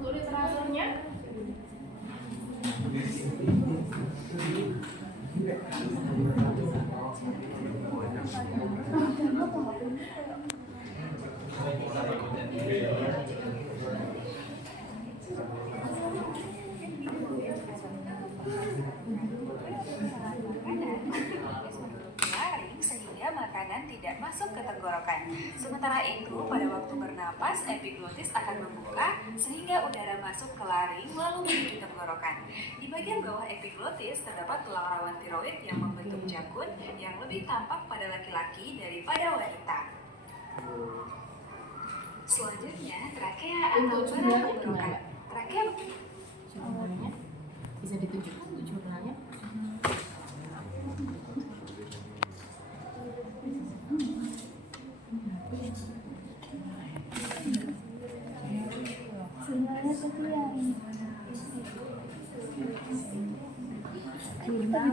untuk literaturnya? Sehingga makanan tidak masuk ke tenggorokan. Sementara itu, pada waktu bernapas, epiglotis akan membuka sehingga udara masuk ke laring lalu menuju tenggorokan. Di bagian bawah epiglotis terdapat tulang rawan tiroid yang membentuk jakun yang lebih tampak pada laki-laki daripada wanita. Selanjutnya, trakea atau barang tenggorokan. Trakea bisa ditunjukkan untuk jurnalnya? Sebenarnya sekian. Tentang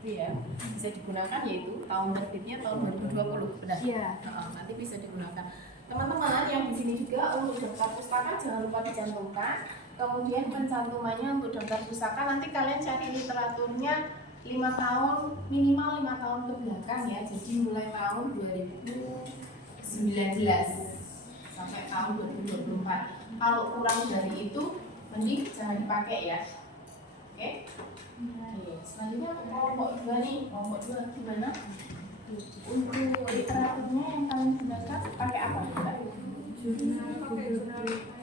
itu ya, bisa digunakan yaitu tahun terbitnya tahun 2020, benar? Iya. Nanti bisa digunakan. Teman-teman yang di sini juga untuk daftar pustaka jangan lupa dicantumkan. Kemudian pencantumannya untuk daftar pustaka nanti kalian cari literaturnya 5 tahun, minimal 5 tahun ke belakang ya. Jadi mulai tahun 2019 sampai tahun 2024. Kalau kurang dari itu mending jangan dipakai ya. Oke? Oke, selanjutnya kelompok 2 nih. Kelompok 2 gimana? Untuk literaturnya yang kalian gunakan pakai apa?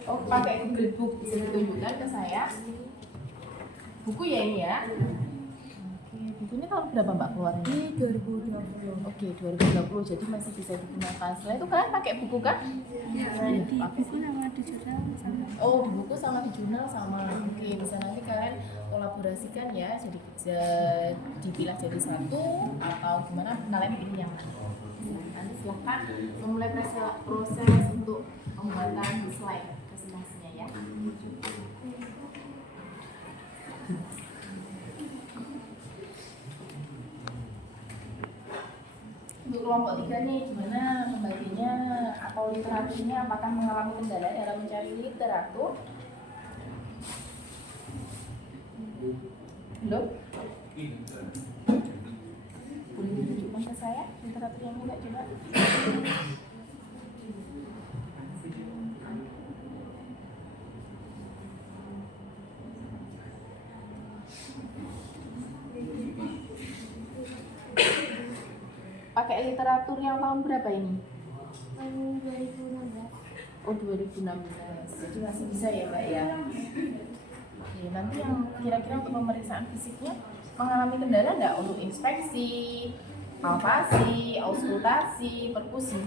Oh, pakai Google Book. Bisa ditunjukkan ke saya. Buku ya ini ya. Oke, bukunya tahun berapa Mbak keluarnya? Ini 2020. Oke, 2020. Jadi masih bisa digunakan. Setelah itu kalian pakai buku kan? Ya, di buku sama di jurnal sama. Oh, di buku sama di jurnal sama. Oke, bisa nanti kalian kolaborasikan ya. Jadi bisa dipilah jadi satu atau gimana kalian pilih yang mana. Nanti silahkan memulai proses untuk pembuatan slide presentasinya ya. Untuk kelompok 3 nih, gimana pembagiannya atau literaturnya? Apakah mengalami kendala dalam mencari literatur? Belum? Boleh ditunjukkan ke saya literatur yang enggak coba? Pakai literatur yang tahun berapa ini? Tahun 2016. Oh, 2016. Jadi masih bisa ya Mbak ya. Oke, nanti yang kira-kira untuk pemeriksaan fisiknya mengalami kendala nggak untuk inspeksi, palpasi, auskultasi, perkusi?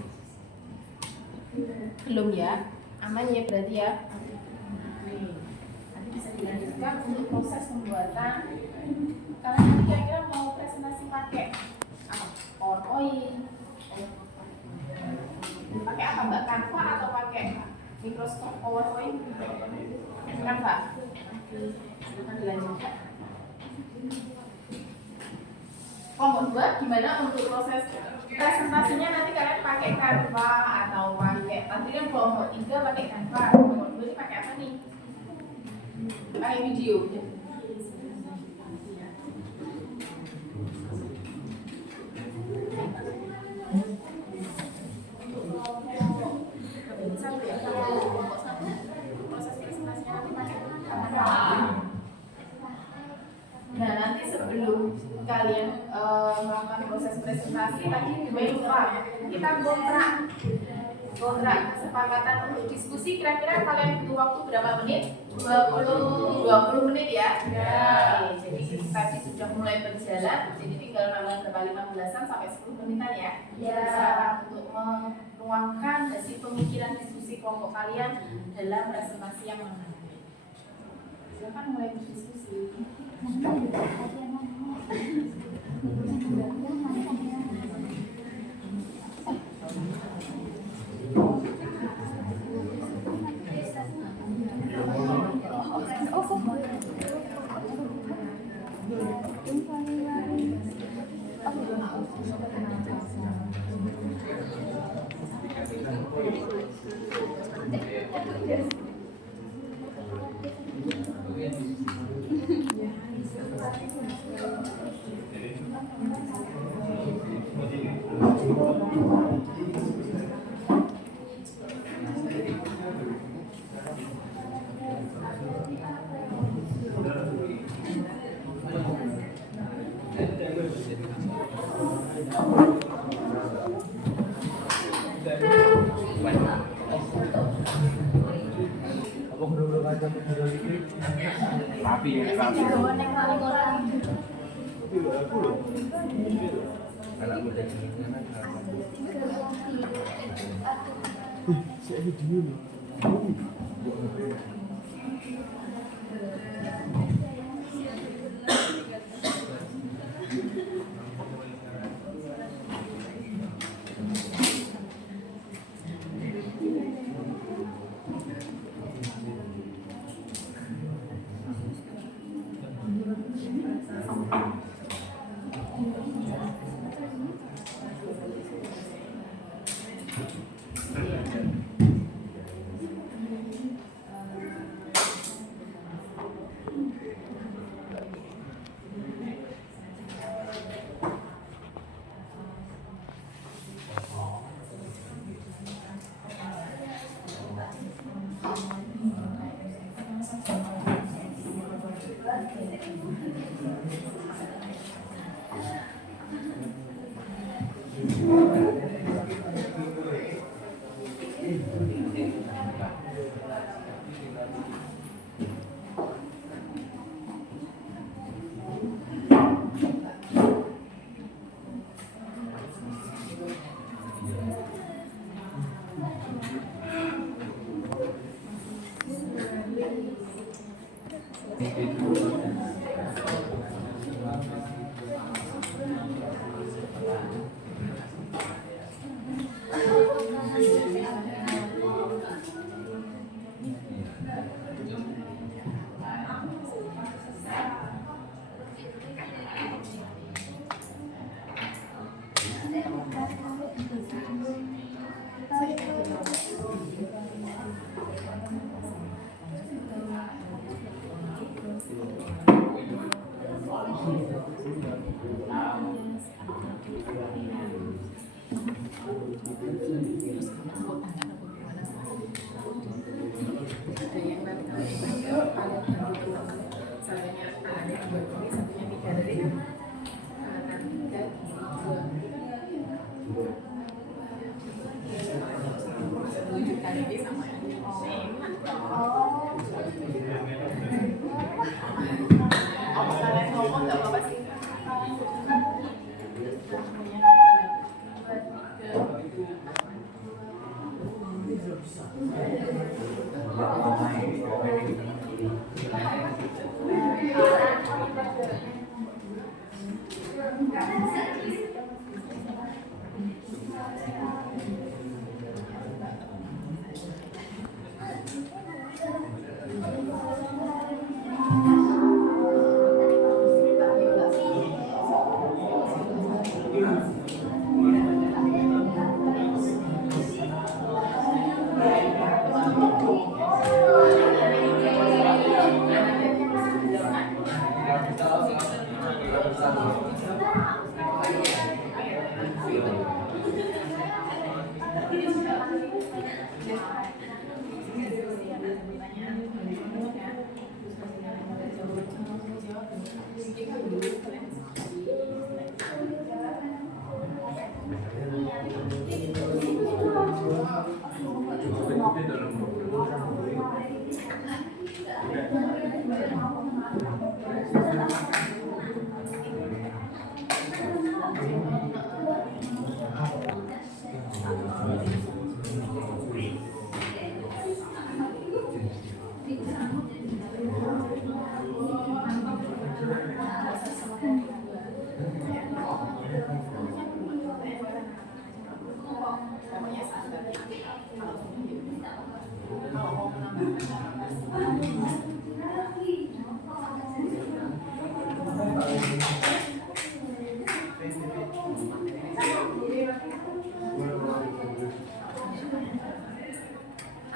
Belum ya? Aman ya berarti ya? Oke. Nanti bisa dilanjutkan untuk proses pembuatan. Kalian nanti kira-kira mau presentasi pakai apa? PowerPoint? Pakai apa Mbak? Canva atau pakai Microsoft PowerPoint? Canva? Silakan dilanjutkan. Kelompok 2 gimana untuk proses presentasinya? Nanti kalian pakai Canva atau pakai, tadi kan kelompok 3 pakai Canva, kelompok 2 ini pakai apa nih? Pakai video. Nah, nanti sebelum kalian melakukan proses presentasi, tadi lupa kita kontrak kesepakatan untuk diskusi. Kira-kira kalian butuh waktu berapa menit? 20 menit ya? Ya. Jadi tadi sudah mulai berjalan, jadi tinggal nambah berapa 15-an sampai 10 menitan ya? Ya. Untuk menuangkan hasil pemikiran diskusi kelompok kalian dalam presentasi yang menghadapi. Silakan mulai berdiskusi. Digawa neng paling orang.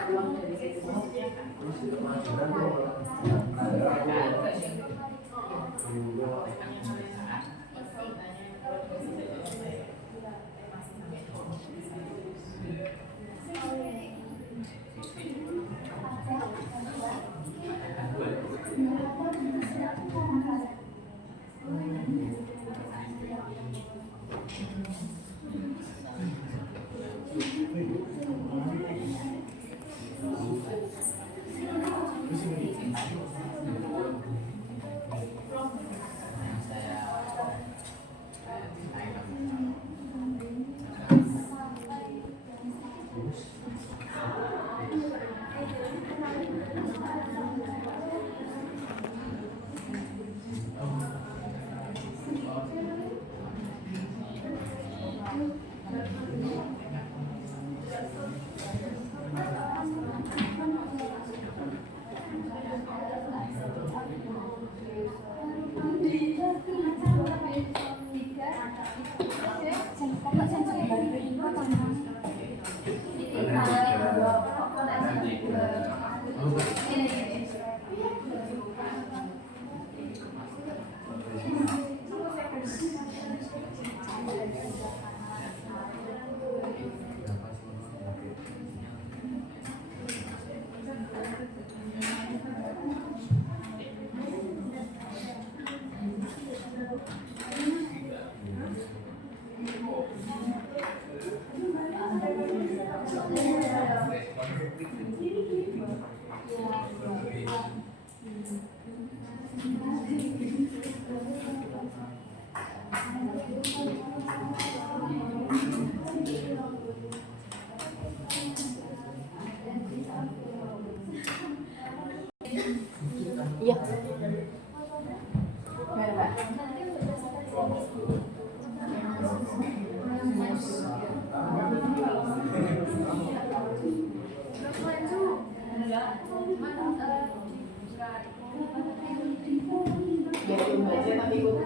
uang dari situ maksudnya kan. Iya. Biarin aja tapi ikut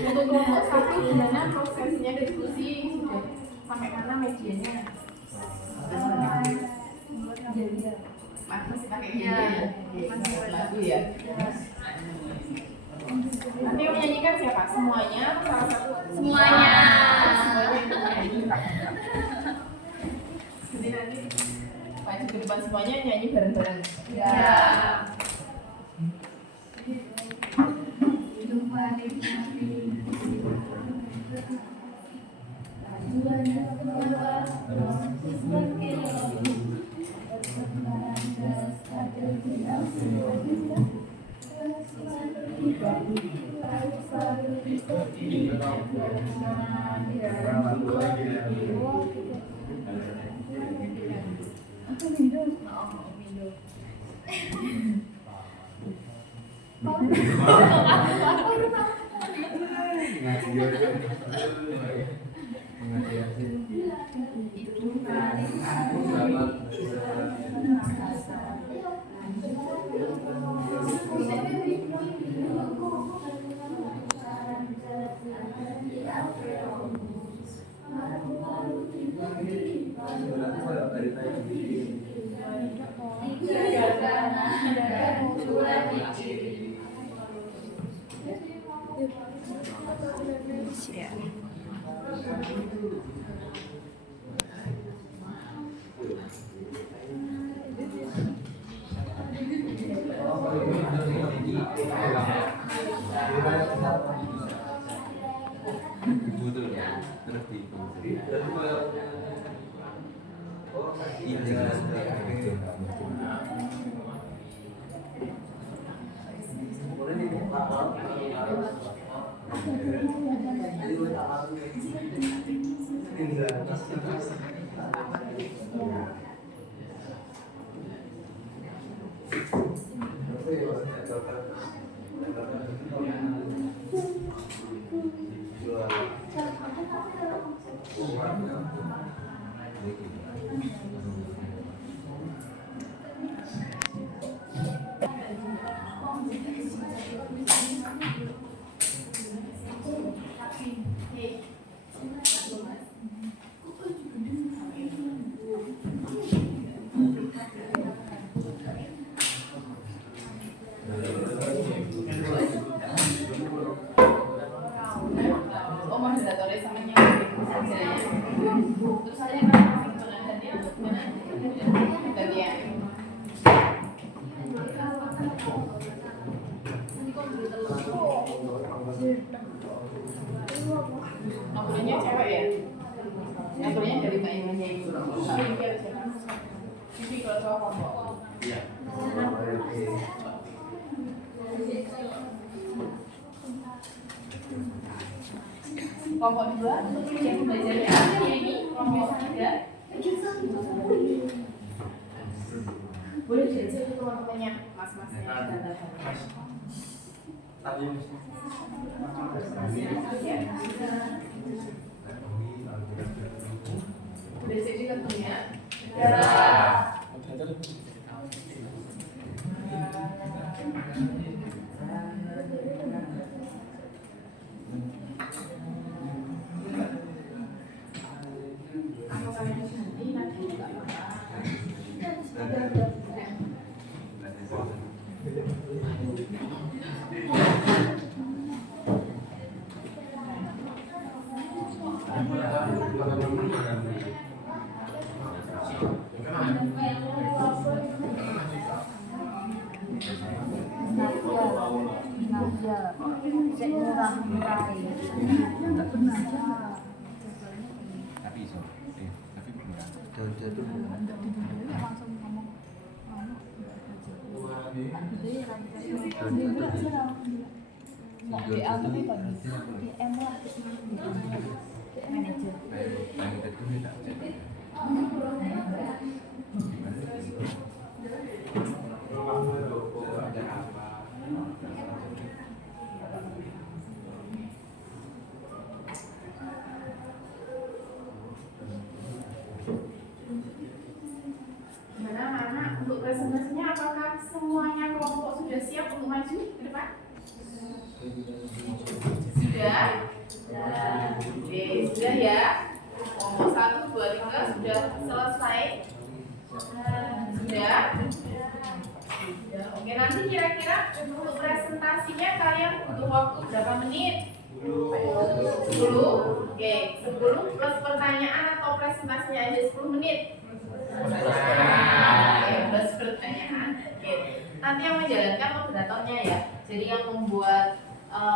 Untuk kelompok satu gimana prosesnya diskusi sudah sampai mana medianya? Masih pakai lagu ya. Nanti yang menyanyikan siapa? Semuanya atau salah satu? Semuanya. Jadi nanti maju ke depan semuanya nyanyi bareng-bareng. Ya. Moderatornya sama nyanyi saja ya. Terus saya kesimpulan gantian atau gimana? Gantian. Nomornya cewek ya? Nomornya dari Mbak Imannya itu. Jadi kalau cowok kelompok. Iya. Kelompok 2 untuk yang belajarnya ada ya ini kelompok 3. Boleh diajak ke teman-temannya mas-masnya boleh jadi ketemunya untuk presentasinya apakah semuanya kelompok sudah siap untuk maju ke depan? Sudah? Oke, sudah ya. Kelompok 1, 2, 3 sudah selesai. Sudah? Oke, nanti kira-kira untuk presentasinya kalian butuh waktu berapa menit? 10. Oke, 10 plus pertanyaan atau presentasinya aja 10 menit. Plus pertanyaan. Oke. Nanti yang menjalankan moderatornya ya. Jadi yang membuat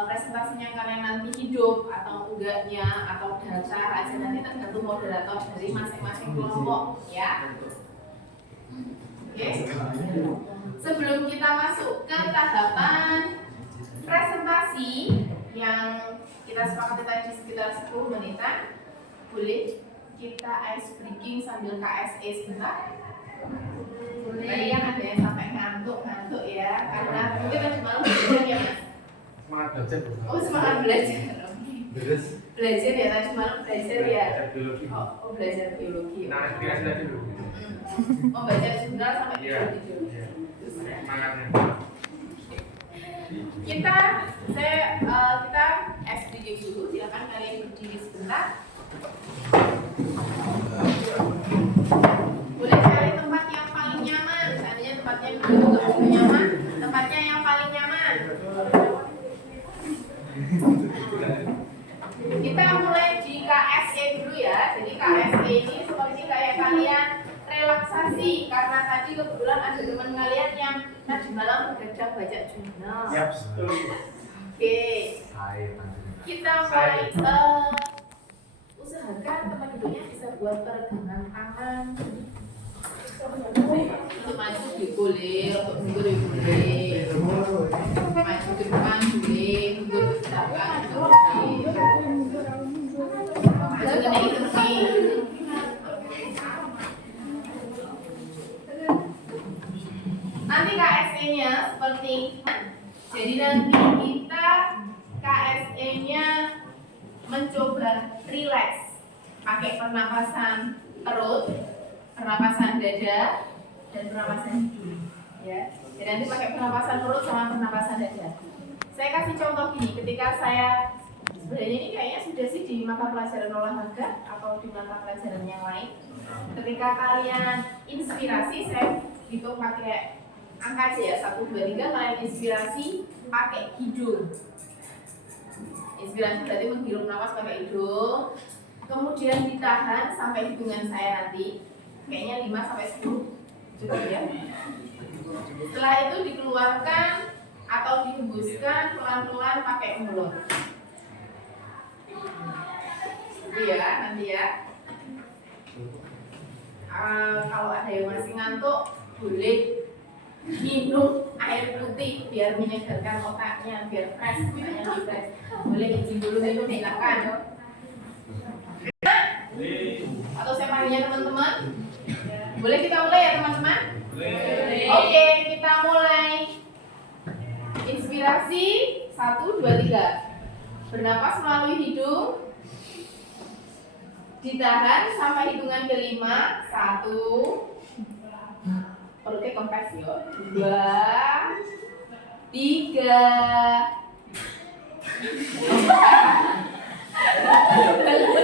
presentasinya kalian nanti hidup atau enggaknya atau dacar aja nanti tergantung moderator dari masing-masing kelompok ya. Oke. Sebelum kita masuk ke tahapan presentasi yang kita sepakati tadi sekitar 10 menitan, boleh kita ice breaking sambil KSE sebentar. Tadi kan ada yang sampai ngantuk ya, karena mungkin tadi malam belajar ya mas. Semangat belajar. Oh semangat belajar. Belajar ya tadi malam belajar ya. Biologi. Oh belajar biologi. Nah, inspirasi tadi dulu. Oh belajar sebentar sampai Iya. biologi. Semangatnya. Kita ice breaking dulu. Silakan kalian berdiri sebentar. Boleh cari tempat yang paling nyaman. Seandainya tempatnya itu nggak begitu nyaman, tempatnya yang paling nyaman. Kita mulai di KSE dulu ya. Jadi KSE ini seperti kayak kalian relaksasi karena tadi kebetulan ada teman kalian yang tadi malam bekerja baca jurnal. Yap. Oke. Kita mulai usahakan tempat duduknya bisa buat peregangan tangan. Untuk maju boleh, untuk mundur boleh. Maju ke depan boleh. KSE-nya seperti jadi nanti kita KSE-nya mencoba rileks pakai pernapasan perut, pernapasan dada, dan pernapasan hidung. Ya, jadi nanti pakai pernapasan perut sama pernapasan dada. Saya kasih contoh gini, ketika saya sebenarnya ini kayaknya sudah sih di mata pelajaran olahraga atau di mata pelajaran yang lain. Ketika kalian inspirasi, saya hitung pakai angka aja ya, 1, 2, 3. Kalian inspirasi pakai hidung. Inspirasi berarti menghirup nafas pakai hidung. Kemudian ditahan sampai hitungan saya nanti. Kayaknya 5 sampai 10. Cukup ya. Setelah itu dikeluarkan atau dihembuskan pelan-pelan pakai mulut. Itu ya nanti ya. Kalau ada yang masih ngantuk boleh minum air putih biar menyegarkan otaknya, biar fresh, otaknya lebih fresh. Boleh izin dulu minum, silakan. Atau saya panggilnya teman-teman? Boleh kita mulai ya teman-teman? Oke, kita mulai. Inspirasi 1, 2, 3. Bernapas melalui hidung. Ditahan sampai hitungan ke-5. 1. Perutnya kempes ya. 2, 3.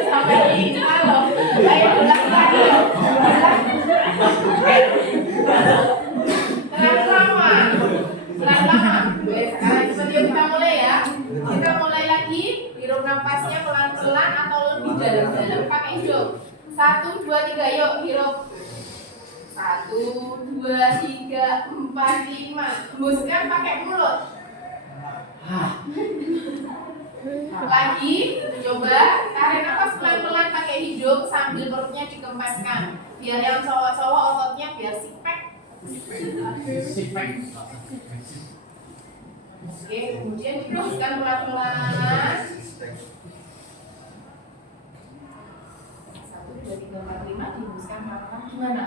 Sampai 5 loh. Ayo ulang lagi. Pelan-pelan. Boleh sekarang seperti yuk kita mulai ya. Kita mulai lagi. Hirup napasnya pelan-pelan atau lebih dalam-dalam pakai hidung. 1, 2, 3 yuk hirup. 1, 2, 3, 4, 5. Hembuskan pakai mulut. Lagi, coba tarik nafas pelan-pelan pakai hidung sambil perutnya dikempeskan. Biar yang cowok-cowok ototnya biar sipek. Oke, kemudian dihembuskan pelan-pelan. 1, 2, 3, 4, 5 dihembuskan pelan-pelan. Gimana?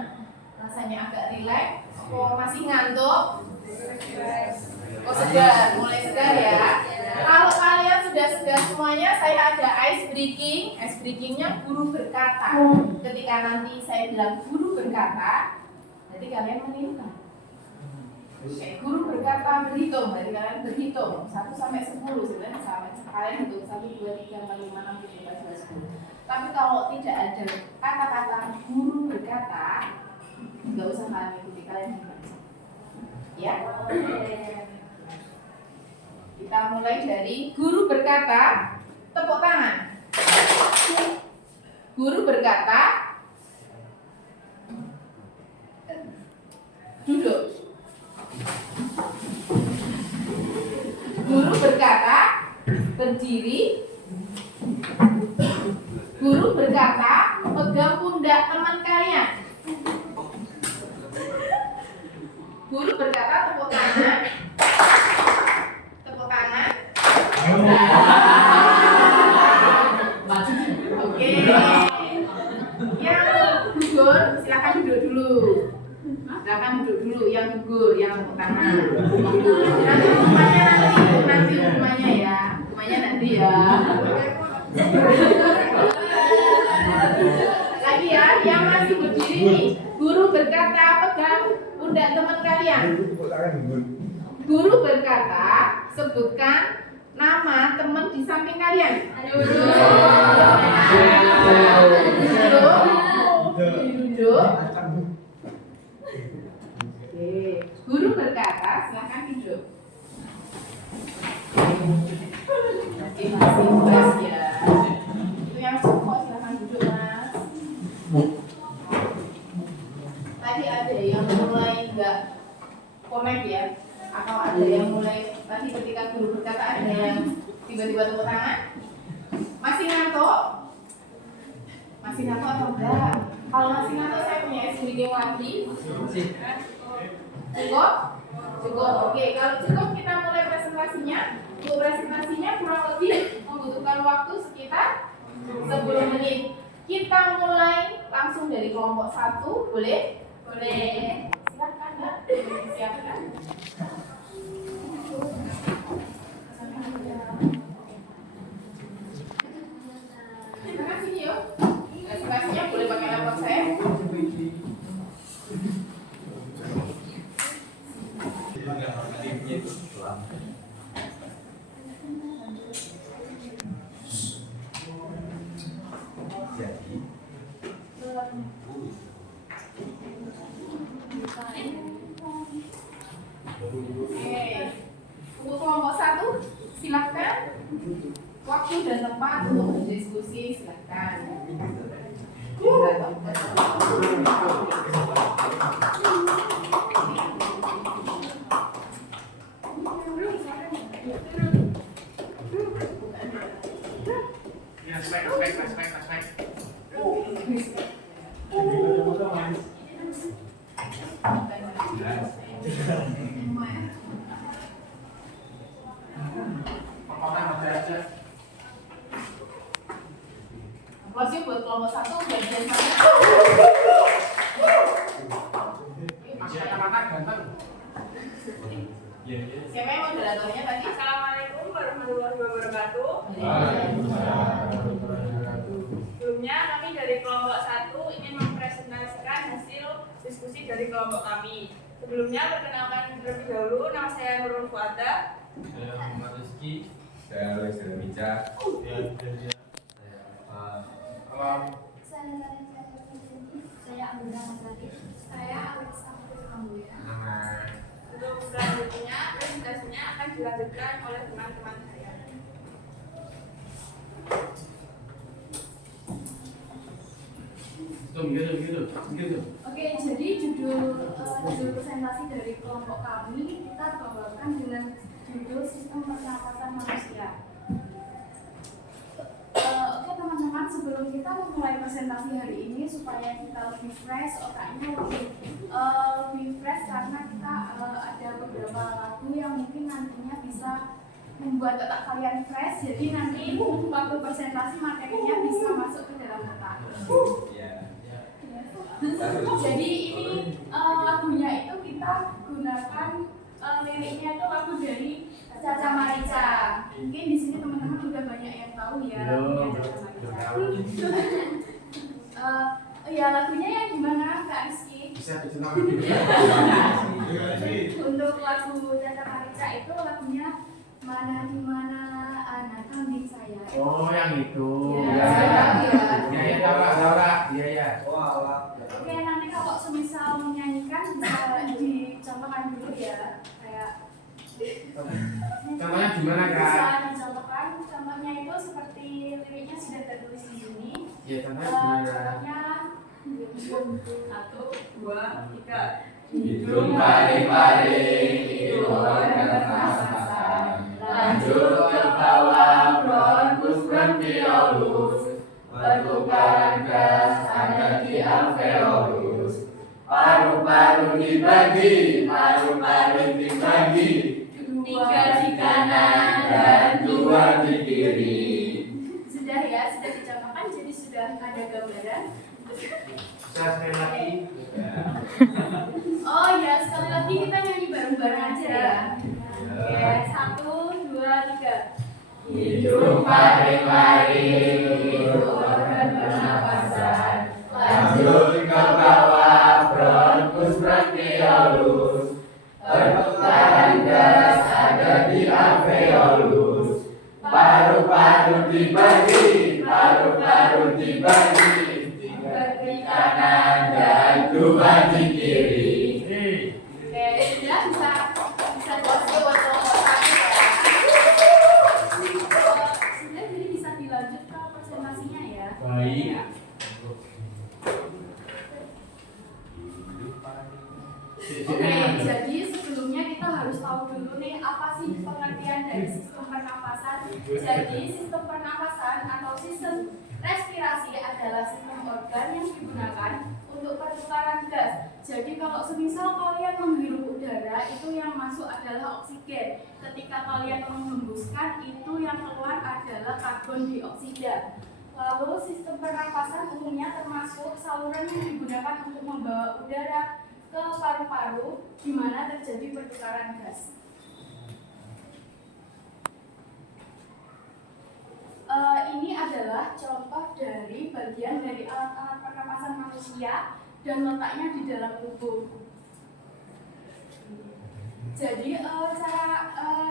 Rasanya agak rileks? Oh, masih ngantuk? Oh, segar, mulai segar ya. Kalau kalian sudah segar semuanya, saya ada ice breaking. Ice breakingnya guru berkata. Ketika nanti saya bilang guru berkata, nanti kalian menirukan. Guru berkata berhitung, berarti kalian berhitung 1 sampai 10 sebenarnya sama. Kalian hitung 1, 2, 3, 4, 5, 6, 7, 8, 9, 10. Tapi kalau tidak ada kata-kata guru berkata, nggak usah kalian ikuti, kalian membaca. Ya. Kita mulai dari guru berkata, tepuk tangan. Guru berkata, duduk. Guru berkata, berdiri. Guru berkata, pegang pundak teman kalian. Guru berkata, tepuk tangan. Tepuk tangan. Oke. Yang gugur, silakan duduk dulu. Silakan duduk dulu. Yang gugur, yang tepuk tangan. Nanti hukumannya ya. Hukumannya nanti ya. Lagi ya, yang masih berdiri nih. Guru berkata, pegang pundak teman kalian. Guru berkata, sebutkan nama teman di samping kalian. Duduk. Oke. Guru berkata, silakan duduk. Oke, masih bebas ya. Itu yang cowok silakan duduk, Mas. Tadi ada yang mulai nggak connect ya, atau ada yang mulai tadi ketika guru berkata ada yang tiba-tiba tepuk tangan. Masih ngantuk? Masih ngantuk atau enggak? Kalau masih ngantuk saya punya SBG lagi. Cukup? Cukup. Oke, kalau cukup kita mulai presentasinya. Untuk presentasinya kurang lebih membutuhkan waktu sekitar 10 menit. Kita mulai langsung dari kelompok 1, boleh? Boleh. Silakan, Mbak. Siapkan. Oke, untuk kelompok 1 silakan. Waktu dan tempat untuk berdiskusi silakan. Ya, spek. Pokoknya aja. Aplaus yuk buat kelompok 1 bagian 1. Masih kata-kata ganteng. Siapa yang moderatornya tadi? Assalamualaikum warahmatullahi wabarakatuh. Sebelumnya kami dari kelompok 1 ingin mempresentasikan hasil diskusi dari kelompok kami. Sebelumnya perkenalkan terlebih dahulu, nama saya Nurul Fuada. Saya Muhammad Rizky. Saya Alex Dermica. Saya Abdullah Masari. Saya Alex Abdul Kambuya. Untuk selanjutnya, presentasinya akan dilanjutkan oleh teman-teman saya. Gitu. Oke, jadi judul presentasi dari kelompok kami kita bawakan dengan judul Sistem Pernapasan Manusia. Oke teman-teman, sebelum kita memulai presentasi hari ini supaya kita lebih fresh, otaknya lebih fresh karena kita ada beberapa lagu yang mungkin nantinya bisa membuat otak kalian fresh. Jadi nanti waktu presentasi materinya bisa masuk ke dalam otak. Jadi ini lagunya itu kita gunakan liriknya itu lagu dari Caca Marica. Mungkin di sini teman-teman udah banyak yang tahu ya lagunya Caca Marica. Ya lagunya yang gimana Kak Rizky? Bisa dicenang. Untuk lagu Caca Marica itu lagunya Mana di mana anak kambing saya. Oh, yang itu. Ya. Ya, Laura. Iya. Oke, nanti kalau semisal menyanyikan bisa dicontohkan dulu ya, kayak Contohnya gimana, Kak? bisa dicontohkan. Contohnya itu seperti liriknya sudah tertulis di sini. Ya, contohnya gimana? Contohnya 1, 2, 3. Hidung paling-paling, hidung bernapasan. Lanjut ke bawah, bronkus bronkiolus. Pertukaran gas ada di alveolus. Paru-paru dibagi, paru-paru dibagi. 3 di kanan Dan 2 di kiri. Sudah ya, sudah dicontohkan, jadi sudah ada gambaran. Saya sekali lagi. Oh ya, sekali lagi kita nyanyi bareng-bareng aja ya. Oke, 1, 2, 3. Hidung paling-paling, hidung bernapasan. Lanjut ke bawah, bronkus bronkiolus. Pertukaran gas ada di alveolus. Paru-paru dibagi, paru-paru dibagi. 3 di kanan dan 2 di kiri. Oke, sudah bisa Buat kelompok 1 ya. sudah jadi bisa dilanjut ke presentasinya ya. Baik. Oke, jadi sebelumnya kita harus tahu dulu nih apa sih pengertian dari sistem pernapasan. Jadi sistem pernapasan atau sistem respirasi adalah sistem organ yang digunakan untuk pertukaran gas. Jadi kalau semisal kalian menghirup udara, itu yang masuk adalah oksigen. Ketika kalian menghembuskan, itu yang keluar adalah karbon dioksida. Lalu sistem pernapasan umumnya termasuk saluran yang digunakan untuk membawa udara ke paru-paru di mana terjadi pertukaran gas. Ini adalah contoh dari bagian dari alat-alat pernapasan manusia dan letaknya di dalam tubuh. Jadi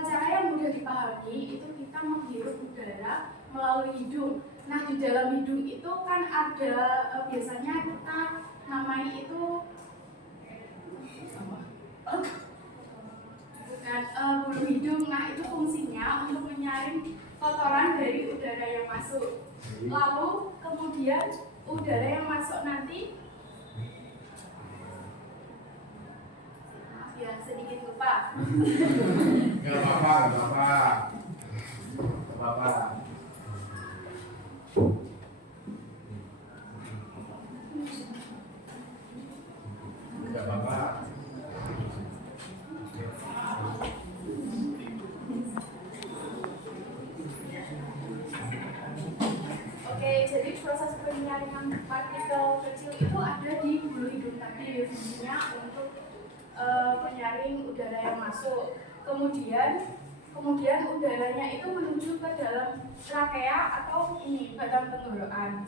cara yang mudah dipahami itu kita menghirup udara melalui hidung. Nah, di dalam hidung itu kan ada biasanya kita namanya itu bukan bulu hidung. Nah, itu fungsinya untuk menyaring kotoran dari udara yang masuk. Lalu kemudian udara yang masuk nanti ya sedikit lupa. Nggak apa-apa, nggak apa-apa. Nggak apa-apa. Nggak apa-apa. Oke, jadi proses penyaringan partikel kecil itu ada di bulu hidung tadi, fungsinya untuk menyaring udara yang masuk. Kemudian udaranya itu menuju ke dalam trakea atau ini batang tenggorokan.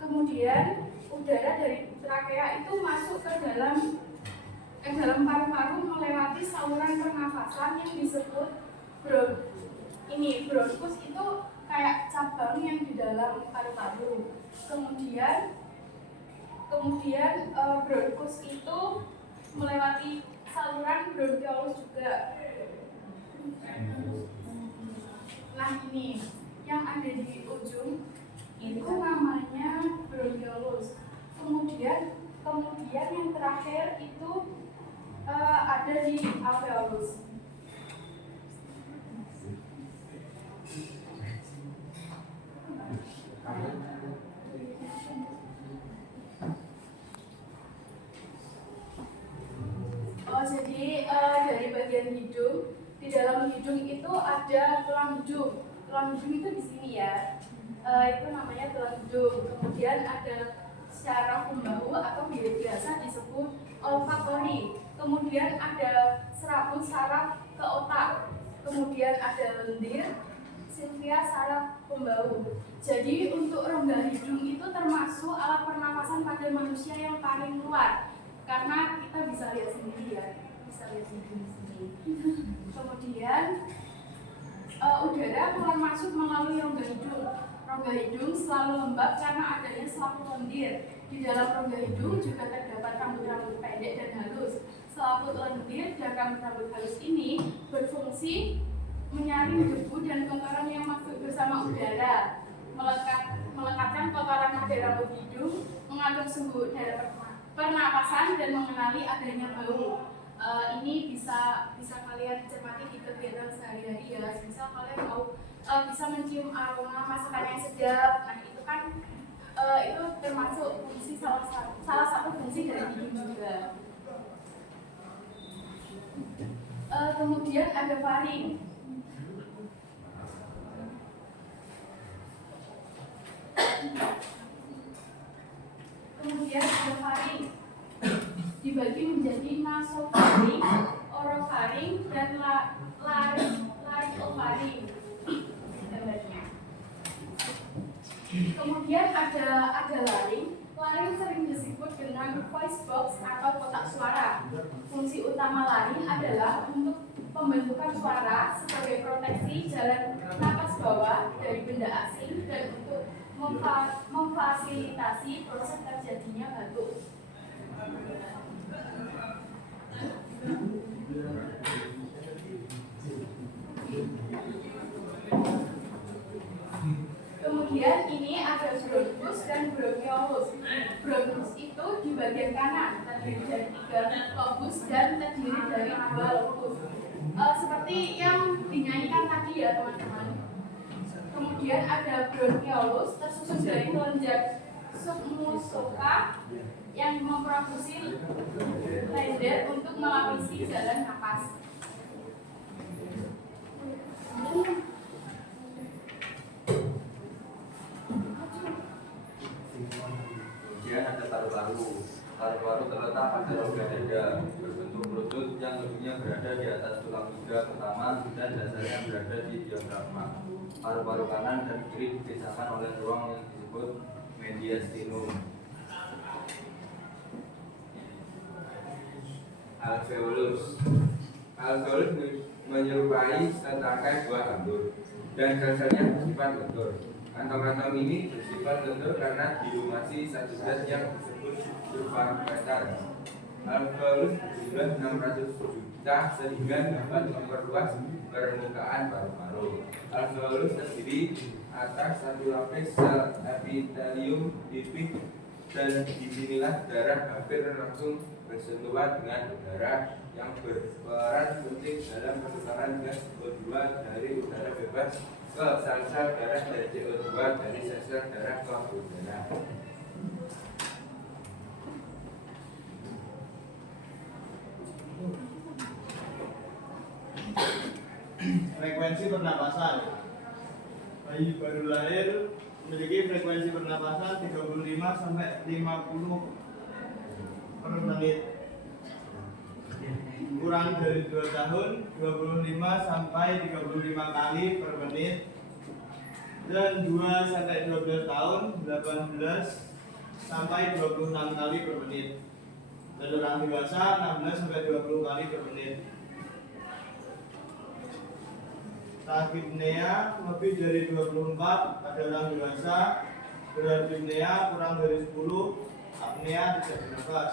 Kemudian udara dari trakea itu masuk ke dalam paru-paru melewati saluran pernafasan yang disebut bronkus itu kayak cabang yang di dalam paru-paru. Kemudian bronkus itu melewati saluran bronkiolus juga. Nah, ini yang ada di ujung itu namanya bronkiolus. Kemudian yang terakhir itu ada di alveolus. Jadi dari bagian hidung, di dalam hidung itu ada tulang hidung. Tulang hidung itu di sini ya. Itu namanya tulang hidung. Kemudian ada syaraf pembahu atau biasa disebut olfatori. Kemudian ada serabut saraf ke otak. Kemudian ada lendir, silvia saraf pembahu. Jadi untuk rongga hidung itu termasuk alat pernapasan pada manusia yang paling luar. Karena kita bisa lihat sendiri ya, bisa lihat sendiri di sini. Kemudian udara keluar masuk melalui rongga hidung. Rongga hidung selalu lembab karena adanya selaput lendir. Di dalam rongga hidung juga terdapat rambut-rambut pendek dan halus. Selaput lendir dan rambut-rambut halus ini berfungsi menyaring debu dan kotoran yang masuk bersama udara, melekatkan kotoran pada rambut hidung, mengatur suhu udara pernapasan dan mengenali adanya bau. Ini bisa kalian cermati di kegiatan sehari-hari ya. Misal kalian mau bisa mencium aroma masakan yang sedap. Nah, itu kan itu termasuk fungsi salah satu fungsi dari hidung juga. Kemudian ada faring. Dibagi menjadi nasofaring, orofaring, dan laryngofaring. Kemudian ada laring. Laring sering disebut dengan voice box atau kotak suara. Fungsi utama laring adalah untuk pembentukan suara sebagai proteksi jalan napas bawah dari benda asing dan untuk memfasilitasi proses terjadinya batuk. Kemudian ini ada bronkus dan bronkiolus. Bronkus itu di bagian kanan terdiri dari 3 lobus dan terdiri dari 2 lobus. Seperti yang dinyanyikan tadi ya teman-teman. Kemudian ada bronkiolus tersusun dari kelenjar submucosa yang memproduksi lendir untuk melapisi jalan napas. Kemudian ada paru-paru. Paru-paru terletak pada rongga dada, berbentuk perutut yang ujungnya berada di atas tulang iga pertama dan dasarnya berada di diafragma. Paru-paru kanan dan kiri dipisahkan oleh ruang yang disebut mediastinum. Alveolus. Alkohol menyerupai serangkai buah anggur dan sel-selnya bersifat lentur. Kantong-kantong ini bersifat lentur karena dilumasi satu zat yang disebut sulfametal. Alkohol berjumlah 600 juta sehingga dapat memperluas permukaan paru-paru. Alkohol terdiri atas satu lapis sel epitelium tipis dan disinilah darah hampir langsung bersentuhan dengan udara yang berperan penting dalam pertukaran gas CO2 dari udara bebas ke sel-sel darah dan CO2 dari sel-sel darah ke udara. Frekuensi pernapasan. Bayi baru lahir memiliki frekuensi pernapasan 35 sampai 50 per menit. Kurang dari 2 tahun 25 sampai 35 kali per menit. Dan 2 sampai 12 tahun 18 sampai 26 kali per menit. Dan orang dewasa 16 sampai 20 kali per menit. Tachypnea lebih dari 24 pada orang dewasa, bradypnea kurang dari 10, apnea tidak bernafas.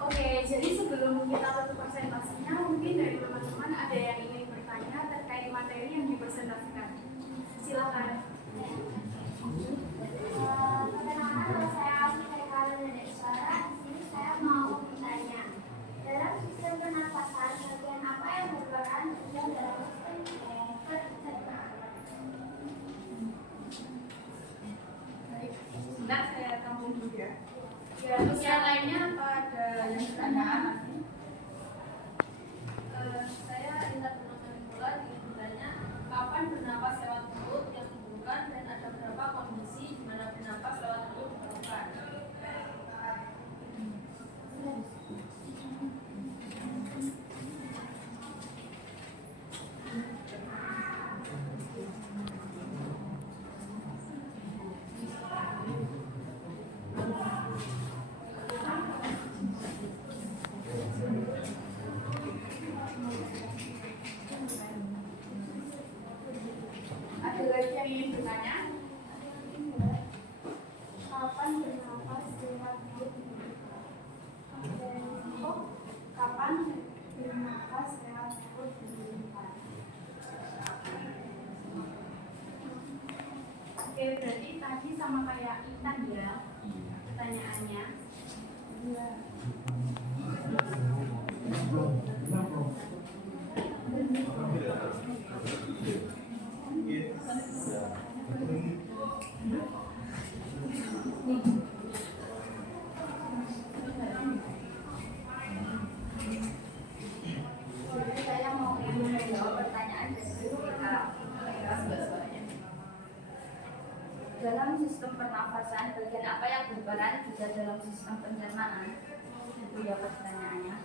Oke, jadi sebelum kita tutup presentasinya, mungkin dari teman-teman ada yang ingin bertanya terkait materi yang dipresentasikan. Silakan. Perkenalkan, nama saya Haikal dari Suara. Di sini saya mau bertanya, dalam sistem pernapasan bagian apa yang berperan juga dalam sistem pencernaan? Baik, sebentar saya tampung dulu ya. Ya, terus yang lainnya Apa ada yang pertanyaan? saya Intan Purnama Nicola ingin bertanya, kapan bernapas lewat mulut yang diperlukan dan ada berapa kondisi di mana bernapas lewat mulut diperlukan? Ada lagi yang ingin bertanya? Kapan bernapas lewat mulut? Kapan bernapas lewat mulut diperlukan? Oke, berarti tadi sama kayak Intan ya pertanyaannya. Jadi saya mau menjawab pertanyaan dari kita. Dalam sistem pernafasan, bagian apa yang berperan juga dalam sistem pencernaan? Itu ya pertanyaannya.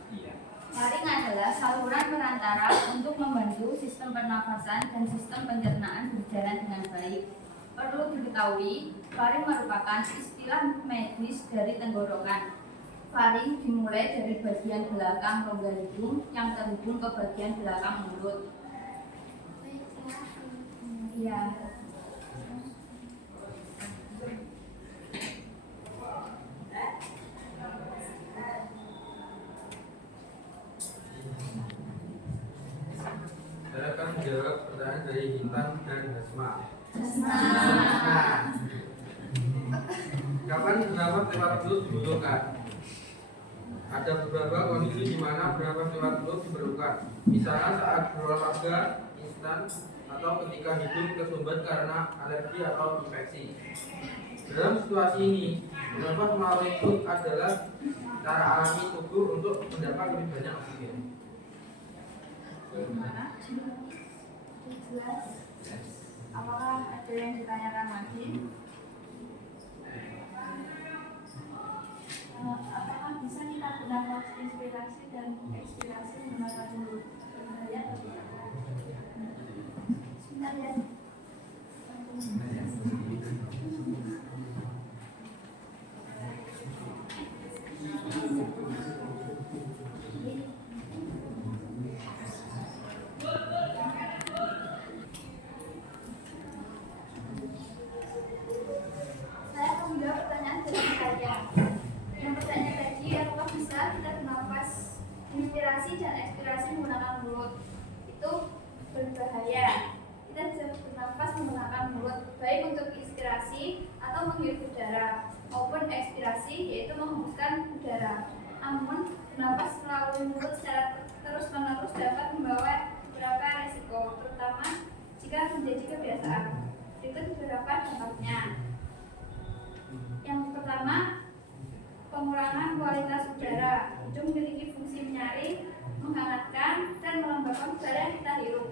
Taring adalah saluran perantara untuk membantu sistem pernafasan dan sistem pencernaan berjalan dengan baik. Perlu diketahui, faring merupakan istilah medis dari tenggorokan. Faring dimulai dari bagian belakang rongga hidung yang terhubung ke bagian belakang mulut. Iya. Saya akan menjawab pertanyaan dari Intan dan Hasma. Nah, Kapan bernapas lewat mulut dibutuhkan? Ada beberapa kondisi di mana bernapas lewat mulut diperlukan. Misalnya saat berolahraga instan atau ketika hidung tersumbat karena alergi atau infeksi. Dalam situasi ini, bernapas melalui mulut adalah cara alami tubuh untuk mendapat lebih banyak oksigen. Bagaimana? jelas. Apakah ada yang ditanyakan lagi? Apakah bisa kita gunakan inspirasi dan ekspirasi menggunakan mulut? Sebenarnya atau tidak? Sebentar ya. inspirasi dan ekspirasi menggunakan mulut itu berbahaya. Kita bisa bernafas menggunakan mulut, baik untuk inspirasi atau menghirup udara, maupun ekspirasi yaitu menghembuskan udara. Namun, bernafas melalui mulut secara terus-menerus dapat membawa beberapa risiko, terutama jika menjadi kebiasaan. Berikut beberapa dampaknya. Yang pertama, pengurangan kualitas udara. Hidung memiliki fungsi menyaring, menghangatkan, dan melembabkan udara yang kita hirup.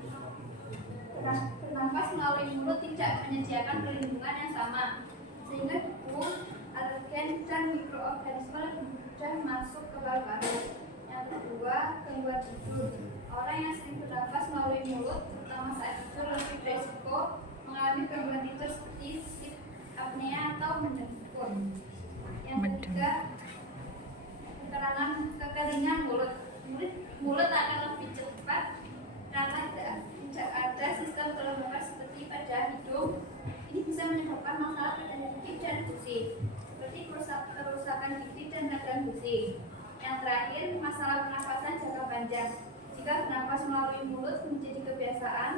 Bernafas melalui mulut tidak menyediakan perlindungan yang sama, sehingga debu, alergen, dan mikroorganisme lebih mudah masuk ke paru-paru. Yang kedua, gangguan tidur. Orang yang sering bernafas melalui mulut, terutama saat tidur, lebih beresiko mengalami gangguan tidur seperti sleep apnea atau mendengkur. Yang ketiga, kekeringan mulut. Mulut akan lebih cepat karena tidak ada sistem kelembapan seperti pada hidung. Ini bisa menyebabkan masalah pada gigi dan gusi, seperti kerusakan gigi dan radang gusi. Yang terakhir, masalah pernapasan jangka panjang. Jika bernafas melalui mulut menjadi kebiasaan,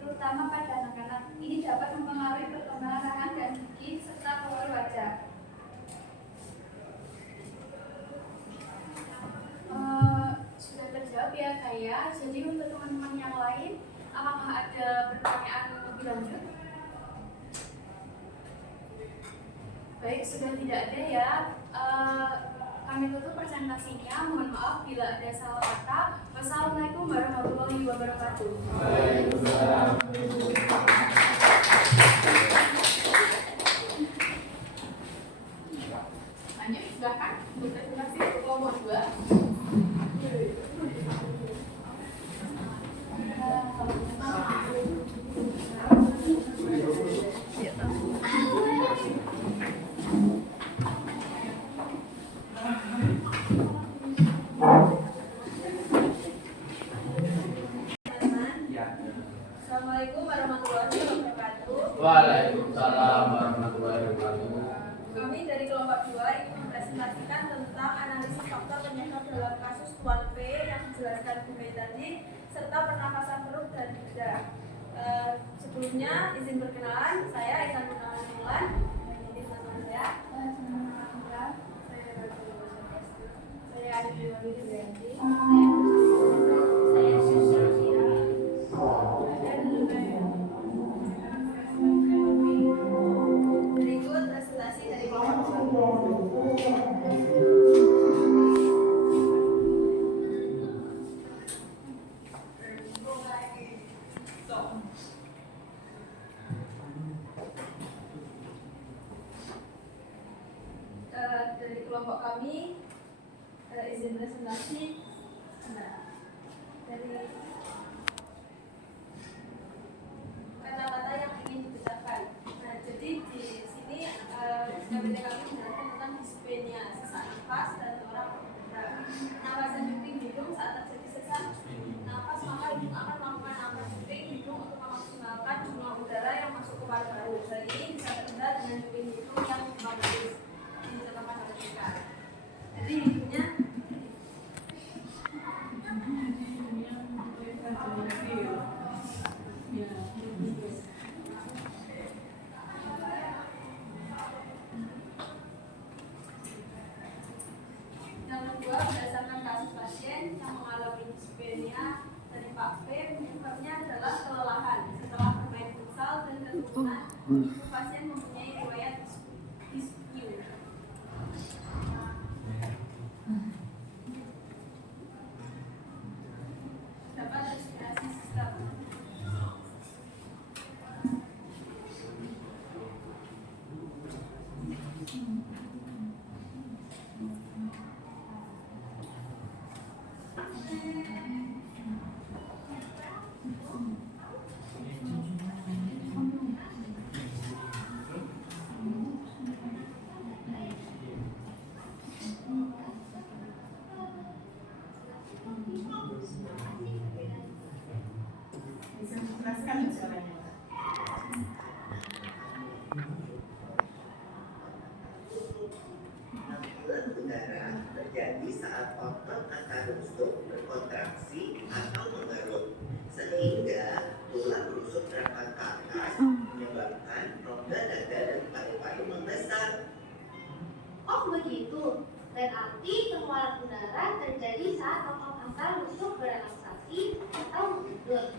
terutama pada anak-anak, ini dapat mempengaruhi perkembangan rahang dan gigi serta polio wajah. Sudah terjawab ya saya. Jadi untuk teman-teman yang lain, apakah ada pertanyaan lebih lanjut? Baik, sudah tidak ada ya. Kami tutup presentasinya. Mohon maaf bila ada salah kata. Wassalamualaikum warahmatullahi wabarakatuh. Hanya silakan untuk presentasi kelompok 2. Assalamualaikum warahmatullahi wabarakatuh. Waalaikumsalam warahmatullahi wabarakatuh. Kami dari kelompok 2 ingin mempresentasikan tentang analisis faktor penyebab dalam kasus Tuan P yang dijelaskan Bu Mei tadi, serta pernapasan perut dan dada. Sebelumnya izin perkenalan, saya Isan Gunawan. Ini teman saya. Saya Adi Widianti. Saya Susia. Berikut presentasi dari kelompok 2. Dari kelompok kami izin presentasi dari kata-kata yang ingin dibicarakan. Jadi di sini kami menjelaskan tentang dispenia, sesak nafas dan orang napasan cuping hidung saat terjadi sesak nafas, maka hidung akan melakukan napas cuping hidung untuk memaksimalkan jumlah udara yang masuk ke paru-paru. Hal ini bisa terlihat dengan cuping hidung yang bagus dicontohkan oleh kita. Jadi hidungnya yang kedua, berdasarkan kasus pasien yang mengalami dispenia dari Pak P, penyebabnya adalah kelelahan setelah bermain futsal dan keturunan. Pasien mempunyai riwayat dispeu. Dapat respirasi sistem. Bisa menjelaskan suaranya. rusuk berkontraksi atau mengerut, sehingga tulang rusuk rapat ke atas menyebabkan rongga dada dan paru-paru membesar. Oh begitu, berarti pengeluaran udara terjadi saat otot antar rusuk berelaksasi atau mengendur.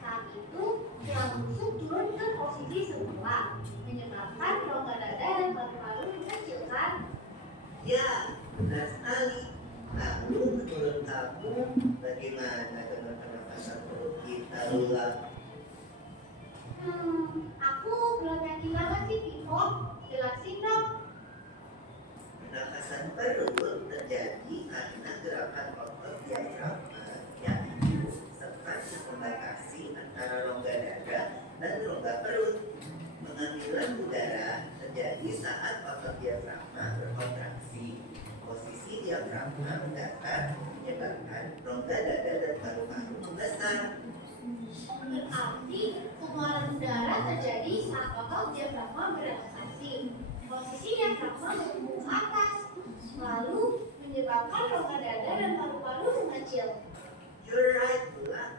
Saat itu, tulang rusuk turun ke posisi semula, menyebabkan rongga dada dan paru-paru mengecilkan. Ya, benar sekali. Lalu menurut kamu, bagaimana dengan pernapasan perut kita, Lula? Aku belum yakin banget sih, Vivo. Jelasin dong. Pernapasan perut terjadi karena gerakan otot diafragma yang hidup serta membatasi antara rongga dada dan rongga perut. Pengambilan udara terjadi saat otot diafragma berkontraksi. Posisi diafragma mendatar menyebabkan rongga dada dan paru-paru membesar. Berarti pengeluaran udara terjadi saat otot diafragma berelaksasi. Posisi diafragma bertumbuh ke atas, lalu menyebabkan rongga dada dan paru-paru mengecil. You're right, Lula.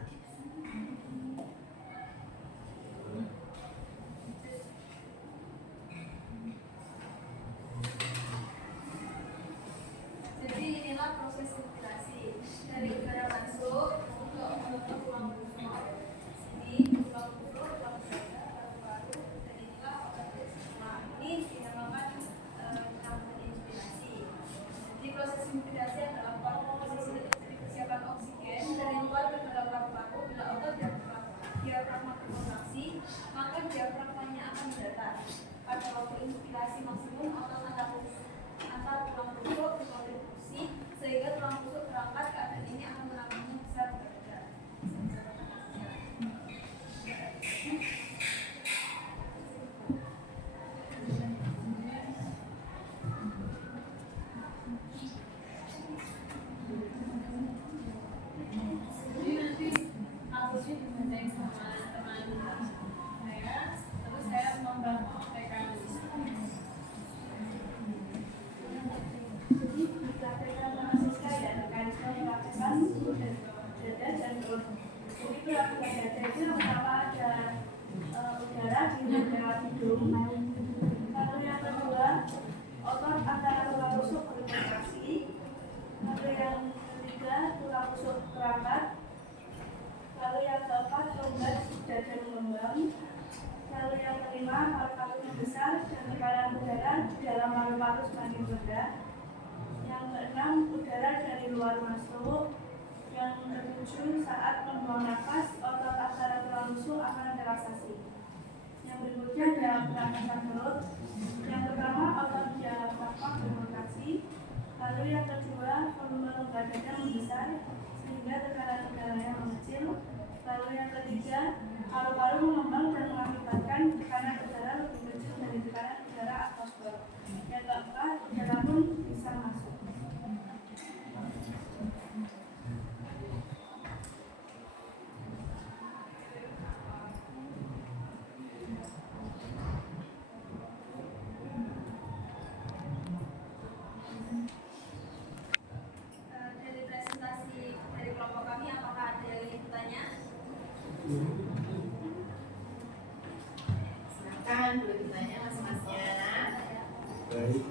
Jadi inilah proses sirkulasi dari udara masuk untuk menutup ruang busuk. Sini ruang busuk, ruang dada, paru-paru, dan inilah otot semua. Ini dinamakan rambut inspirasi. Jadi proses inspirasi adalah posisi dari persiapan oksigen dari luar ke dalam paru-paru. Bila otot diafragma berkontraksi, maka diafragmanya akan mendatar. Pada waktu inspirasi maksimum, otot antar tulang rusuk berkontribusi sehingga tulang rusuk berangkat ke atas ini akan menangani besar berbeda. Jadi nanti aku sih dimintain sama teman saya, terus saya membantu mereka di sini. Jadi dipraktekkan sama siswa ya, mekanisme melakukan dada dan perut. Jadi pelakukan dada itu yang pertama ada udara di dada hidung. Lalu yang kedua, otot antara tulang rusuk berkontraksi. Lalu yang ketiga, tulang rusuk terangkat. Lalu yang keempat, rongga dada mengembang. Lalu yang kelima, paru-paru membesar dan tekanan udara di dalam paru-paru semakin rendah. Yang keenam, udara dari luar masuk. Yang ketujuh, saat membuang nafas, otot antara tulang rusuk akan relaksasi. Yang berikutnya adalah pernapasan perut. Yang pertama, otot diafragma berkontraksi. Lalu yang kedua, volume rongga dada membesar sehingga tekanan udaranya mengecil. Lalu yang ketiga, paru-paru mengembang dan mengakibatkan tekanan udara lebih kecil dari tekanan udara atmosfer. Yang keempat, udara pun bisa masuk. Dari presentasi dari kelompok kami, apakah ada yang ingin bertanya? Silakan boleh ditanya mas-masnya. Baik.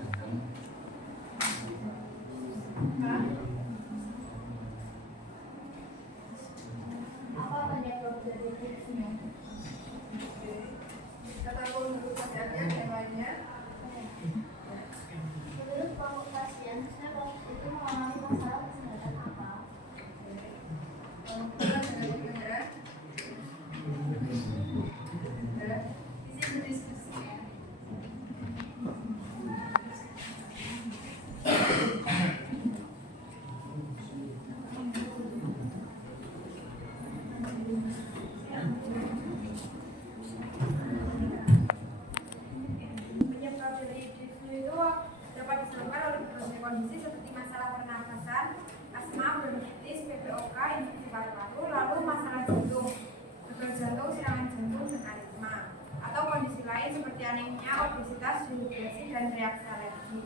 Apa banyak dari fungsinya? Kata menurut pacarnya temanya. Menurut kelompok pasien, saya waktu itu mengalami masalah kesehatan apa? Di sini diskusi. Penyebab dari flu itu dapat disebabkan oleh berbagai kondisi seperti masalah pernafasan, asma, bronkitis, PPOK, infeksi paru-paru, lalu masalah jantung, gagal jantung, serangan jantung, dan aritma, atau kondisi lain seperti anemia, obesitas, dehidrasi, dan reaksi alergi.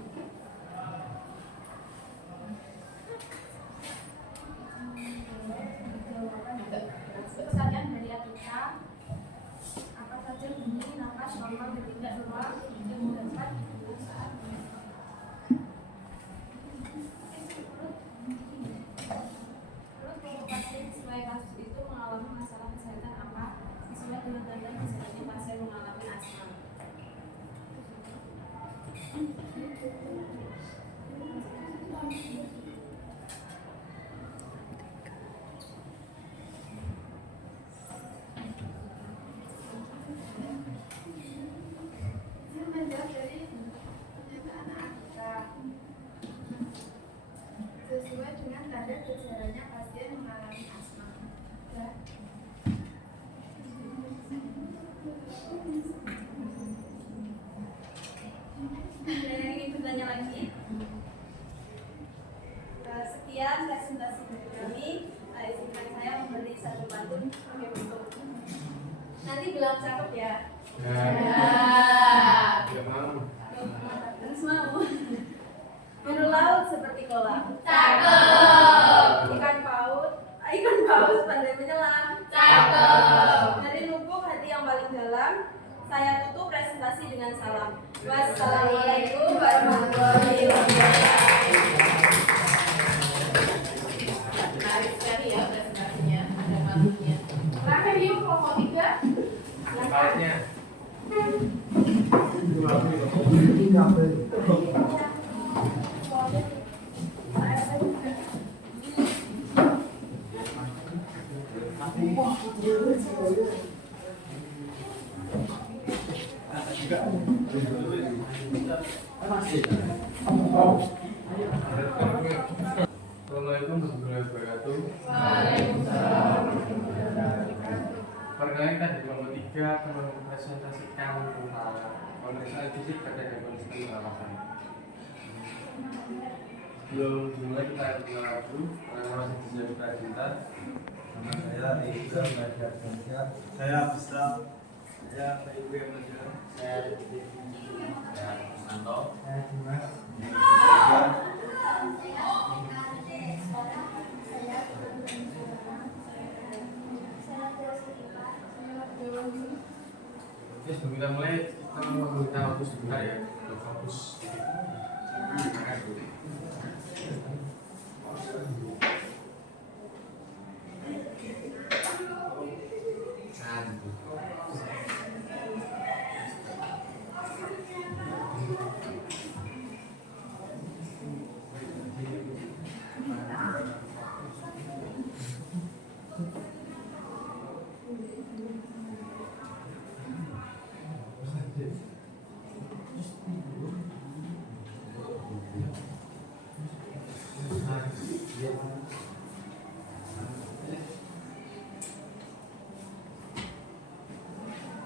semuanya lagi. Sekian presentasi dari kami. Izinkan saya memberi satu pantun sebagai penutup. Nanti bilang cakep ya. Terus mau. Biru laut seperti kolam. Cakep. Ikan paus pandai menyelam. Cakep. Dari lubuk hati yang paling dalam, saya tutup presentasi dengan salam. Wassalamualaikum warahmatullahi wabarakatuh. Menarik sekali ya presentasinya, ada pantunnya. Terakhir yuk kelompok 3. Baiknya. Assalamualaikum warahmatullahi wabarakatuh. Perkenalkan di kelompok 3 akan mempresentasikan tentang pemeriksaan fisik terkait kondisi pernafasan. Sebelum dimulai kita kenal dulu, nama saya Dita Cinta. Nama saya Iqbal Belajar Kerja. Saya bisa. Saya PIB Belajar. Saya Santo. Saya Dimas. Oke, sebelum kita mulai, kita mau meminta waktu sebentar ya untuk fokus.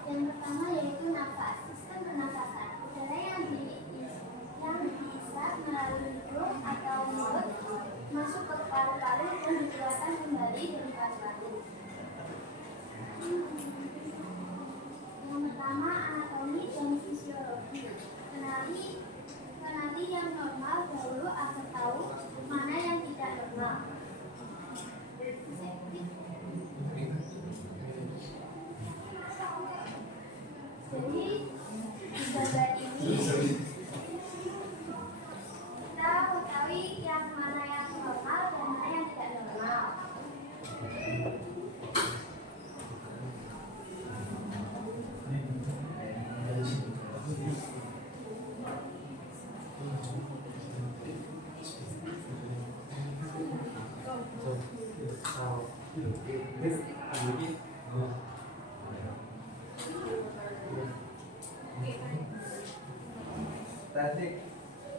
Yang pertama yaitu nafas. Sistem pernafasan. Udara yang dihisap melalui hidung atau mulut masuk ke paru-paru dan dikeluarkan kembali dari paru-paru. Yang pertama anatomi dan fisiologi. Kenali yang normal dahulu agar tahu mana yang tidak normal. Jadi di bagian ini kita mengetahui yang mana yang normal dan mana yang tidak normal. Teknik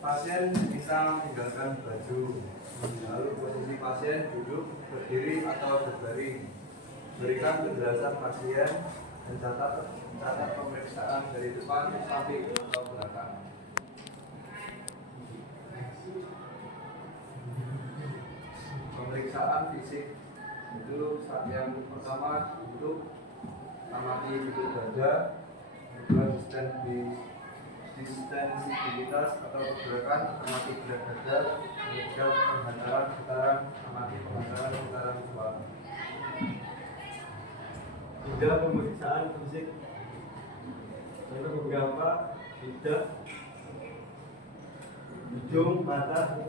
pasien bisa meninggalkan baju, lalu posisi pasien duduk, berdiri atau berbaring. Berikan penjelasan pasien dan catat pemeriksaan dari depan, samping atau belakang. Pemeriksaan fisik itu saat yang pertama duduk, amati duduk dada, kedua distensibilitas atau pergerakan, amati berat dada, ketiga penghantaran putaran, amati penghantaran putaran kepala. Tiga pemeriksaan fisik untuk beberapa tidak hidung, mata,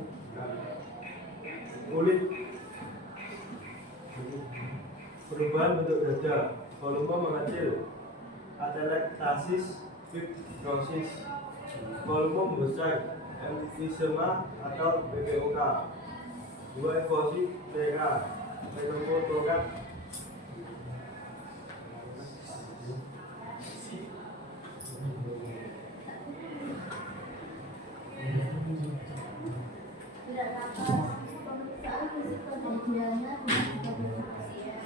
kulit, perubahan bentuk dada, volume mengecil, atelektasis, fibrosis, volume membesar, emfisema atau BPOK, dua evosi TK, pneumotorak, Tidak dapat pemeriksaan fisik penunjangnya bagi pasien.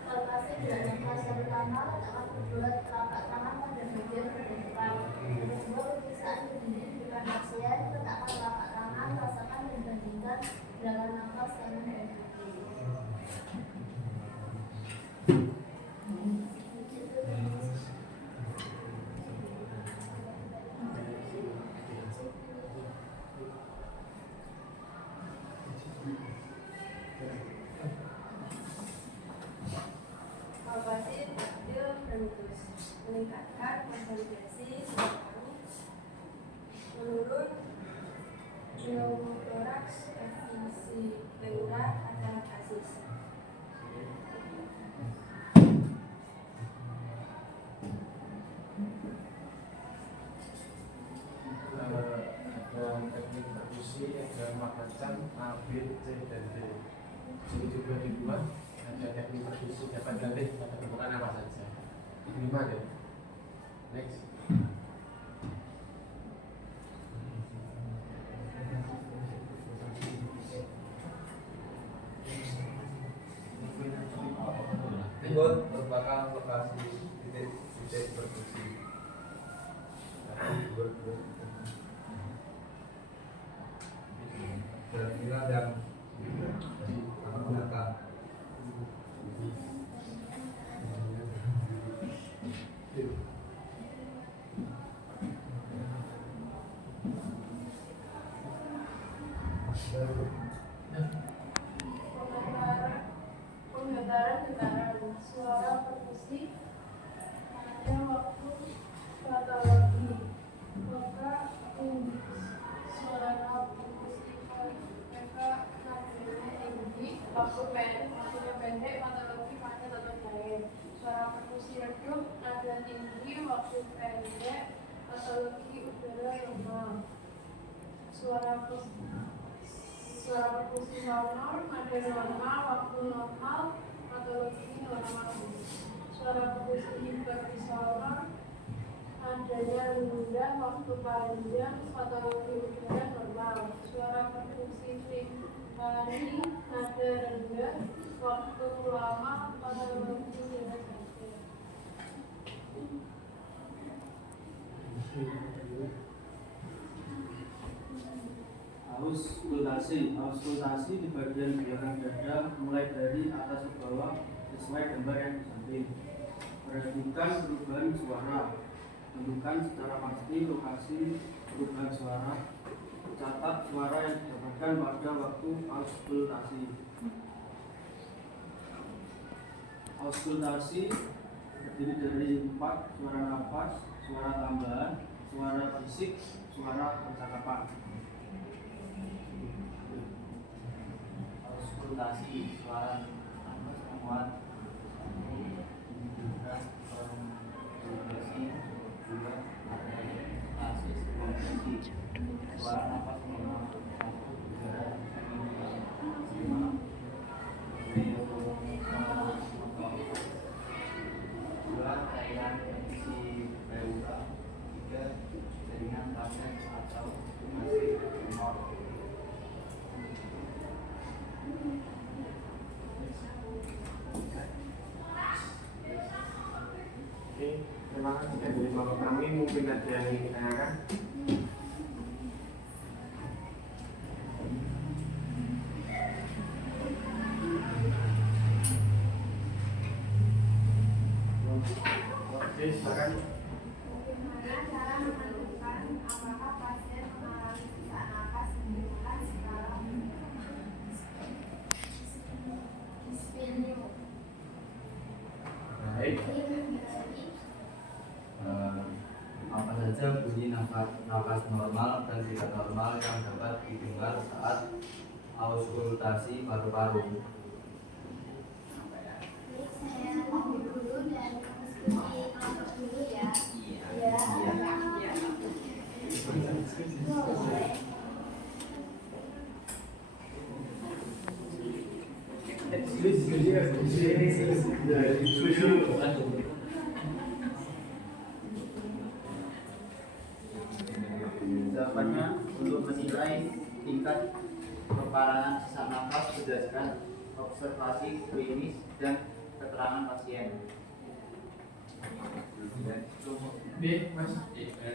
Kalau pasien tidak nafas yang pertama, akan berbuat telapak tangan pada meningkatkan konsolidasi paru-paru, menurun pneumotoraks, efisi pleura, ataraxis. Ada teknik perkusi, ada macam A, B, C, dan D. Jadi juga dibuat ada teknik perkusi dapat dalih pada bentukan apa saja. 5 deh. Next. Timbul merupakan lokasi titik perkusi. Dan inilah yang akan belakang. Penggetaran suara perkusi pada waktu patologi, maka suara perkusi mereka tinggi, waktu pendek, patologi padat atau cair. Suara perkusi redup nada tinggi, waktu pendek, patologi udara normal. Suara perkusi normal, nada normal, waktu normal, patologi normal. Suara perkusi hiperdisonar, nadanya rendah, waktu panjang, patologi udara normal. Suara perkusi timpani, nada rendah, waktu lama, patologi udara saja. Auskultasi di bagian belakang dada mulai dari atas ke bawah sesuai gambar yang di samping. Perhatikan perubahan suara, tentukan secara pasti lokasi perubahan suara, catat suara yang didapatkan pada waktu auskultasi. Auskultasi terdiri dari 4 suara nafas, suara tambahan, suara fisik, suara percakapan. Auskultasi suara nafas menguat, suara nafas menguat, cairan efisi pleura, 3 jaringan tablet atau masih remor. Oke, terima kasih dari bapak kami. Mungkin ada yang ingin ditanyakan. Oke, silakan. Bagaimana cara menentukan apakah pasien mengalami sesak napas menimbulkan skala dispnea? Baik. Apa saja bunyi nafas normal dan tidak normal yang dapat didengar saat auskultasi paru-paru? Saya ambil dulu dan diskusi kelompok dulu ya. Ya. Boleh. Jawabannya untuk menilai tingkat keparahan sesak napas berdasarkan observasi klinis dan keterangan pasien. B, Mas.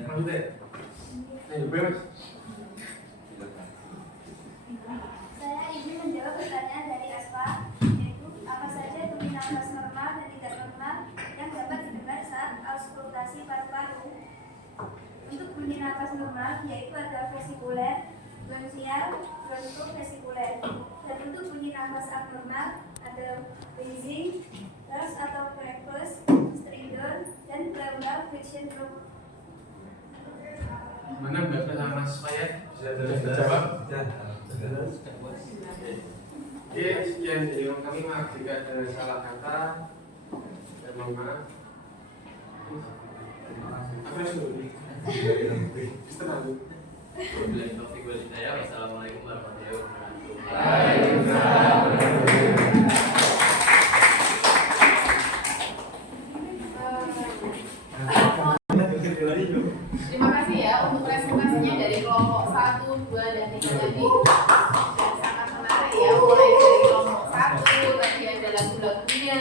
Maksudnya? B, Mas. Saya ingin menjawab pertanyaan dari Aspa, yaitu apa saja bunyi nafas normal dan tidak normal yang dapat didengar saat auskultasi paru-paru. Untuk bunyi nafas normal yaitu ada vesikuler, bronchial, bronkovesikuler. Dan untuk bunyi nafas abnormal ada wheezing, thrush atau breathless, strident, Beyond dan Plantar Friction Room. Mana Mbak Mas Fayat bisa jawab? Oke, sekian dari kami. Maaf jika ada salah kata dan mohon maaf. Apa sih? Wassalamualaikum warahmatullahi wabarakatuh. Terima kasih ya untuk presentasinya dari kelompok 1, 2, dan 3 tadi. Dan sangat menarik ya, mulai dari kelompok 1 tadi ada lagu-lagunya.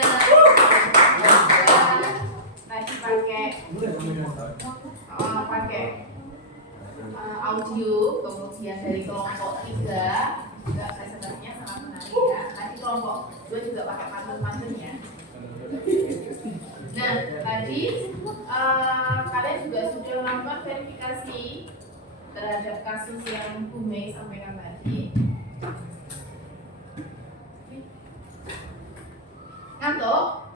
Tadi pakai audio, kemudian dari kelompok 3 juga presentasinya sangat menarik ya. Tadi kelompok 2 juga pakai pantun-pantun ya. Nah, tadi kalian juga sudah melakukan verifikasi terhadap kasus yang Bu Mei sampaikan tadi. Ngantuk?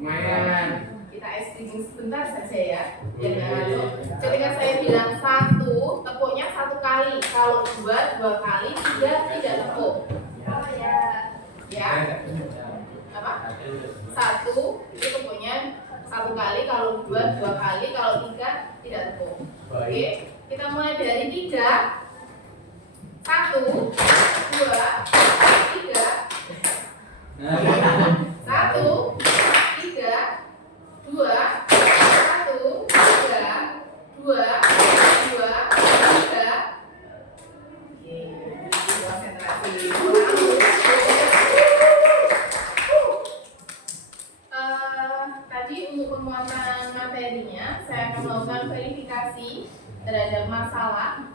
Lumayan. Kita estimasi sebentar saja ya, biar nggak ngantuk. Ketika saya bilang 1, tepuknya 1 kali. Kalau 2, 2 kali. 3, tidak tepuk. Ya. Apa? 1 itu tepuknya 1 kali. Kalau 2, 2 kali. Kalau 3, tidak tepuk. Oke, kita mulai dari 3. 1, 2, 3. 1, 3, 2, 1, 3, 2, 2, 3. Oke, konsentrasi. Tadi untuk penguatan materinya, saya akan melakukan verifikasi terhadap masalah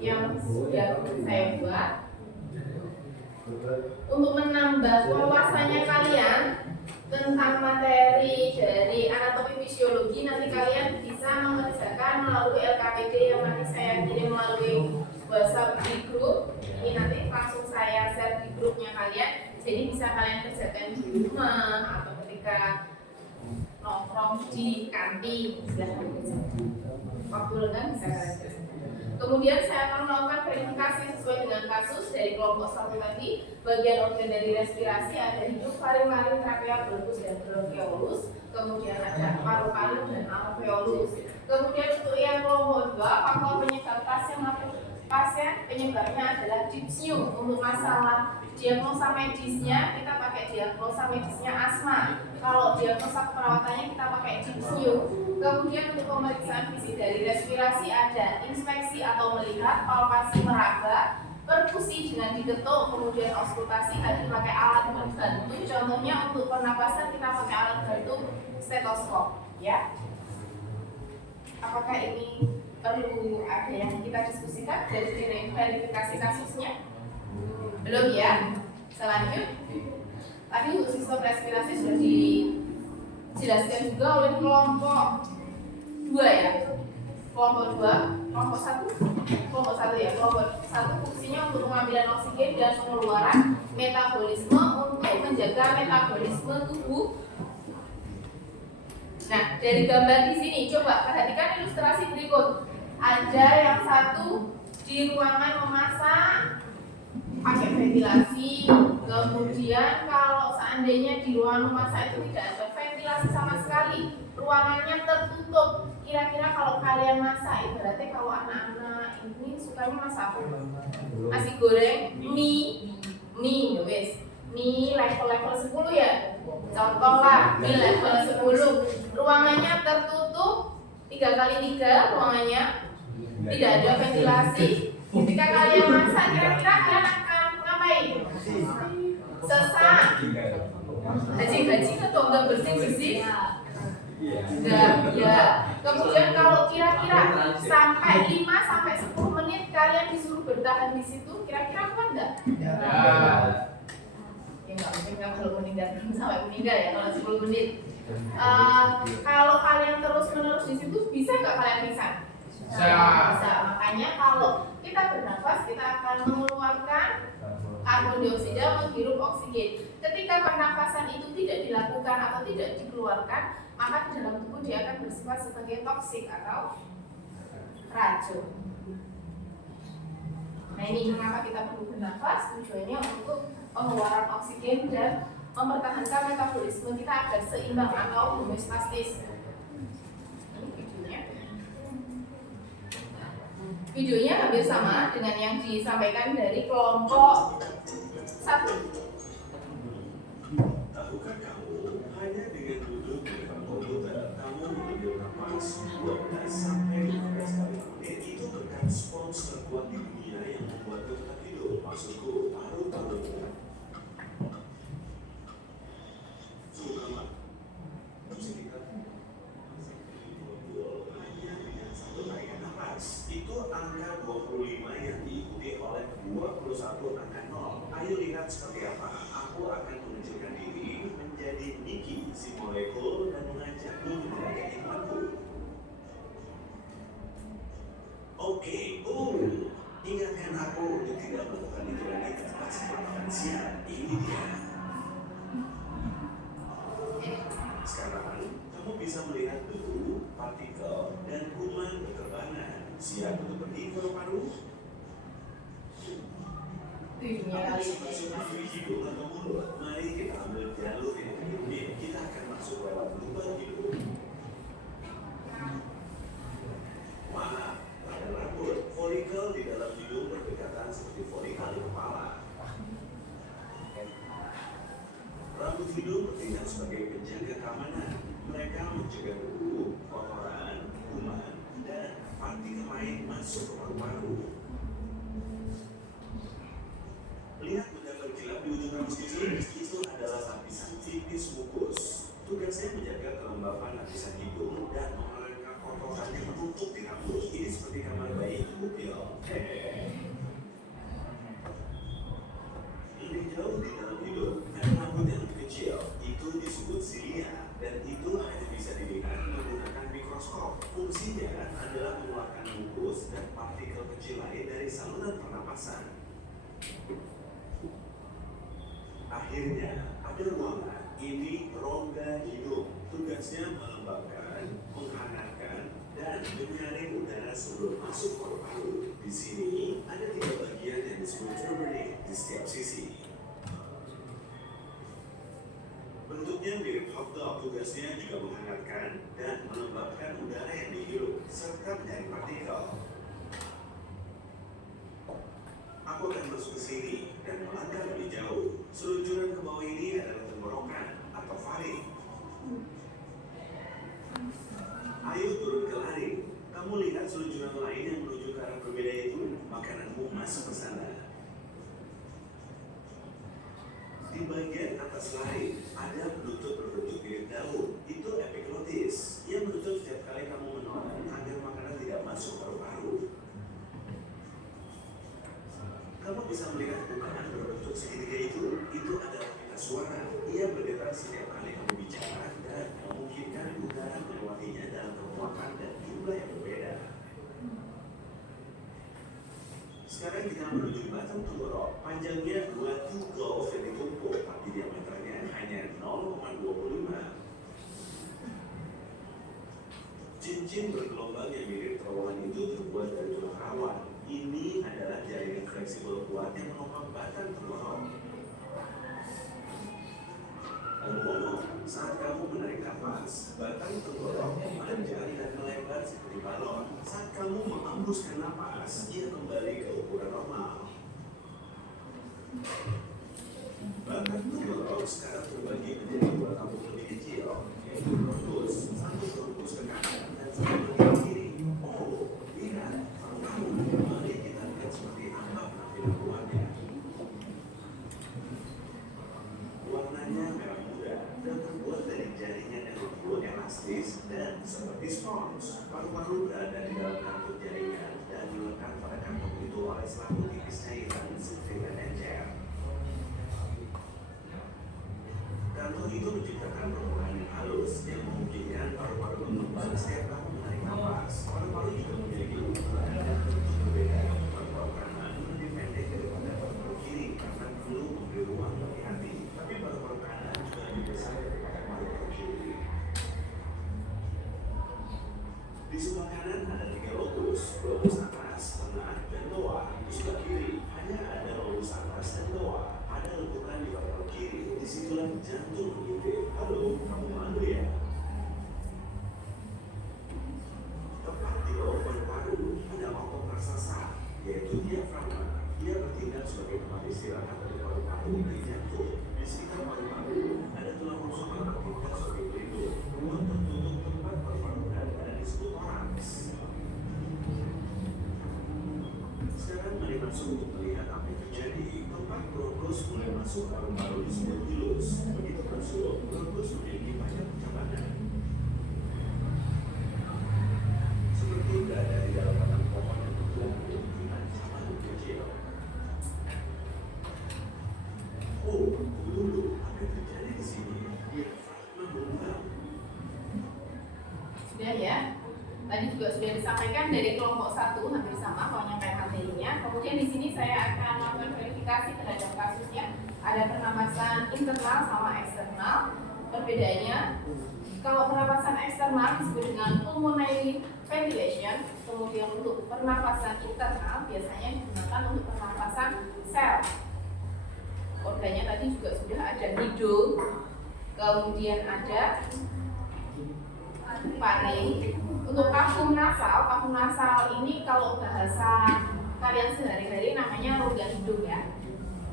yang sudah saya buat. Untuk menambah wawasannya kalian tentang materi dari anatomi fisiologi, nanti kalian bisa mengerjakan melalui LKPD yang nanti saya kirim melalui WhatsApp di grup. Ini nanti langsung saya share di grupnya kalian, jadi bisa kalian kerjakan di rumah atau ketika nongkrong di kantin, silahkan kerjakan. Waktu lenggang bisa kalian kerjakan. Kemudian saya akan melakukan verifikasi sesuai dengan kasus dari kelompok 1 tadi. Bagian organ dari respirasi ada hidung, faring, trakea, bronkus, dan bronkiolus. Kemudian ada paru-paru dan alveolus. Kemudian untuk yang kelompok 2, faktor penyebab pasien penyebabnya adalah dyspnea. Untuk masalah diagnosa medisnya, kita pakai diagnosa medisnya asma. Kalau diagnosa perawatannya kita pakai dyspnea. Kemudian untuk pemeriksaan fisik dari respirasi ada inspeksi atau melihat, palpasi meraba, perkusi dengan diketuk, kemudian auskultasi tadi pakai alat bantu. Contohnya untuk pernapasan kita pakai alat bantu stetoskop, ya. Apakah ini perlu ada yang kita diskusikan dari verifikasi kasusnya? Belum ya? Selanjut, tadi untuk sistem respirasi sudah dijelaskan juga oleh kelompok 2 ya. Kelompok 2, kelompok 1 ya. Kelompok 1 fungsinya untuk pengambilan oksigen dan pengeluaran metabolisme untuk menjaga metabolisme tubuh. Nah, dari gambar di sini coba perhatikan ilustrasi berikut. Ada yang satu di ruangan memasak pakai ventilasi, kemudian kalau seandainya di ruangan memasak itu tidak ada ventilasi sama sekali, ruangannya tertutup. Kira-kira kalau kalian masak, ibaratnya kalau anak-anak ini sukanya masak apa? Nasi goreng, mie, wes, mie level 10 ya. Contoh lah, mie level 10, ruangannya tertutup 3x3 ruangannya, tidak ada ventilasi. Ketika kalian masak, kira-kira kalian akan ngapain? Sesak, hajing-hajing atau enggak bersih-bersih? Enggak, ya. Kemudian kalau kira-kira sampai 5-10 menit kalian disuruh bertahan di situ, kira-kira kuat enggak? Ya enggak mungkin kalau meninggal sampai meninggal ya kalau 10 menit. Kalau kalian terus-menerus di situ, bisa nggak kalian pingsan? Bisa. Makanya kalau kita bernafas, kita akan mengeluarkan karbon dioksida, menghirup oksigen. Ketika ketika pernafasan itu tidak dilakukan atau tidak dikeluarkan, maka di dalam tubuh dia akan bersifat sebagai toksik atau racun. Nah ini mengapa kita perlu bernafas, tujuannya untuk pengeluaran oksigen dan mempertahankan metabolisme kita agar seimbang atau homeostatis. Ini videonya. Videonya hampir sama dengan yang disampaikan dari kelompok 1. Tahukah kamu, hanya dengan duduk di depan komputer, kamu mengambil nafas 12 sampai 15 kali per menit. Itu berkat spons terkuat di dunia yang membuatmu tetap hidup. Maksudku, paru-parumu. Suka hanya dengan satu tarikan nafas. Itu angka 25 yang diikuti oleh 21 angka 0. Ayo lihat seperti apa. Aku akan mengecilkan diri menjadi Niki, si molekul, dan mengajakmu menggunakan hikmatku. Oke, ingatkan aku untuk tidak melakukan itu lagi di tempat makan siang. Ini dia. Sekarang, kamu bisa melihat debu, partikel, dan kuman berterbangan. Siap untuk pergi ke paru-paru? Masuk hidung atau mulut. Mari kita ambil jalur yang lebih rumit. Kita akan masuk lewat lubang hidung. Wah, ada rambut. Folikel di dalam hidung berdekatan seperti folikel di kepala. Rambut hidung bertindak sebagai penjaga keamanan. Mereka mencegah debu, kotoran, kuman, dan partikel lain masuk ke paru-paru. Lihat benda berkilap di ujung rambut kecil, itu adalah lapisan tipis mukus. Tugasnya menjaga kelembapan lapisan hidung dan mengeluarkan kotoran yang menutup di rambut. Ini seperti kamar bayi di mobil. Lebih jauh di dalam hidung, ada rambut yang lebih kecil. Itu disebut silia, dan itu hanya bisa dilihat menggunakan mikroskop. Fungsinya adalah mengeluarkan mukus dan partikel kecil lain dari saluran pernapasan. Akhirnya, ada ruangan. Ini rongga hidung. Tugasnya melembabkan, menghangatkan, dan menyaring udara sebelum masuk paru-paru. Di sini, ada 3 bagian yang disebut turbinate di setiap sisi. Bentuknya mirip hotdog. Tugasnya juga menghangatkan dan melembabkan udara yang dihirup, serta menyaring partikel. Aku akan masuk ke sini dan melangkah lebih jauh. Seluncuran ke bawah ini adalah tenggorokan atau faring. Ayo turun ke laring. Kamu lihat seluncuran lain yang menuju ke arah berbeda itu? Makananmu masuk ke sana. Di bagian atas laring ada penutup berbentuk mirip daun. Itu epiglotis. Ia menutup setiap kali kamu menelan agar makanan tidak masuk paru-paru. Kamu bisa melihat bukaan berbentuk segitiga itu adalah pita suara. Ia bergetar setiap kali kamu bicara dan memungkinkan udara melewatinya dalam kekuatan dan jumlah yang berbeda. Sekarang kita menuju batang tenggorok. Panjangnya 2 golf yang ditumpuk, tapi diameternya hanya 0,25. Cincin bergelombang yang mirip terowongan itu terbuat dari tulang rawan. Ini adalah jaringan fleksibel kuat yang menopang batang tenggorok. Ngomong-ngomong, saat kamu menarik nafas, batang tenggorok memanjang dan melebar seperti balon. Saat kamu menghembuskan nafas, ia kembali ke ukuran normal. Batang tenggorok sekarang terbagi menjadi 2 tabung lebih kecil, yaitu bronkus, satu bronkus ke kanan dan satu ke kiri. Oh, lihat, paru-paru. Mari kita lihat seperti apa penampilan luarnya. Warnanya merah muda dan terbuat dari jaringan yang lembut, elastis, dan seperti spons. Paru-paru berada di dalam kantung jaringan dan dilekat pada kantung itu oleh selaput tipis cairan seperti encer. Kantung itu menciptakan permukaan yang halus yang memungkinkan paru-paru mengembang setiap kamu menarik nafas. Paru-paru juga memiliki ukuran dan bentuk berbeda. Paru-paru kanan lebih pendek daripada paru-paru kiri karena perlu memberi ruang bagi hati. Tapi paru-paru Di sebelah kanan ada 3 lobus atas, tengah, dan bawah. Di sebelah kiri hanya ada lobus atas dan bawah. Ada lekukan di paru-paru kiri. Disitulah jantung mengintip. Halo, kamu malu ya? Tepat di bawah paru-paru ada otot raksasa, yaitu diafragma. Dia bertindak sebagai tempat istirahat dari paru-paru di jantung. Di sekitar paru-paru ada tulang rusuk yang bertindak sebagai pelindung. Ruang tertutup tempat paru-paru berada disebut toraks. Sekarang mari masuk untuk melihat apa yang terjadi. Tempat bronkus mulai masuk paru-paru disebut hilus. Begitu masuk, bronkus memiliki banyak cabang. Seperti berada di dalam batang pohon yang bergerak dengan cabang kecil. Oh, tunggu dulu, apa yang terjadi di sini? Diafragma berubah. Sudah ya. Tadi juga sudah disampaikan dari kelompok 1 hampir sama pokoknya kayak materinya. Kemudian di sini saya akan melakukan verifikasi terhadap kasusnya. Ada pernapasan internal sama eksternal. Perbedaannya, kalau pernapasan eksternal disebut dengan pulmonary ventilation. Kemudian untuk pernapasan internal biasanya digunakan untuk pernapasan sel. Organnya tadi juga sudah ada hidung, kemudian ada faring. Untuk kafum nasal ini kalau bahasa kalian sehari-hari namanya rongga hidung ya.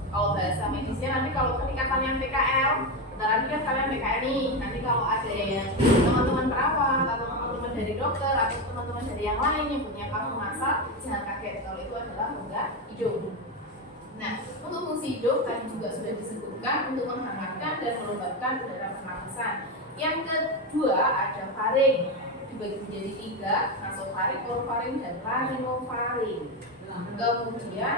Kalau bahasa medisnya nanti kalau ketika kalian PKL, bentar lagi kan kalian PKL nih. Nanti kalau ada yang teman-teman perawat atau teman-teman dari dokter atau teman-teman dari yang lain yang punya kafum nasal, jangan kaget kalau itu adalah rongga hidung. Nah, untuk fungsi hidung tadi juga sudah disebutkan untuk menghangatkan dan melembabkan udara pernapasan. Yang kedua ada faring, dibagi menjadi 3, nasofaring, orofaring, dan laryngofaring. Kemudian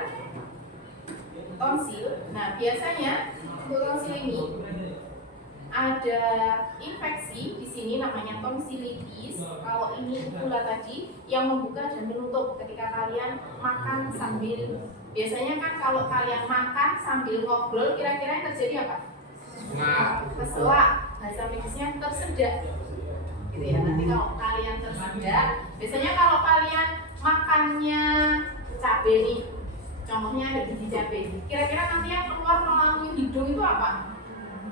tonsil. Nah, biasanya untuk tonsil ini ada infeksi di sini namanya tonsilitis. Kalau ini pula tadi yang membuka dan menutup ketika kalian makan sambil, biasanya kan kalau kalian makan sambil ngobrol, kira-kira yang terjadi apa? Keselak, bahasa medisnya tersedak. Gitu ya. Nanti kalau kalian tersedak, biasanya kalau kalian makannya cabai nih, contohnya ada biji cabai. Kira-kira nanti yang keluar melalui hidung itu apa?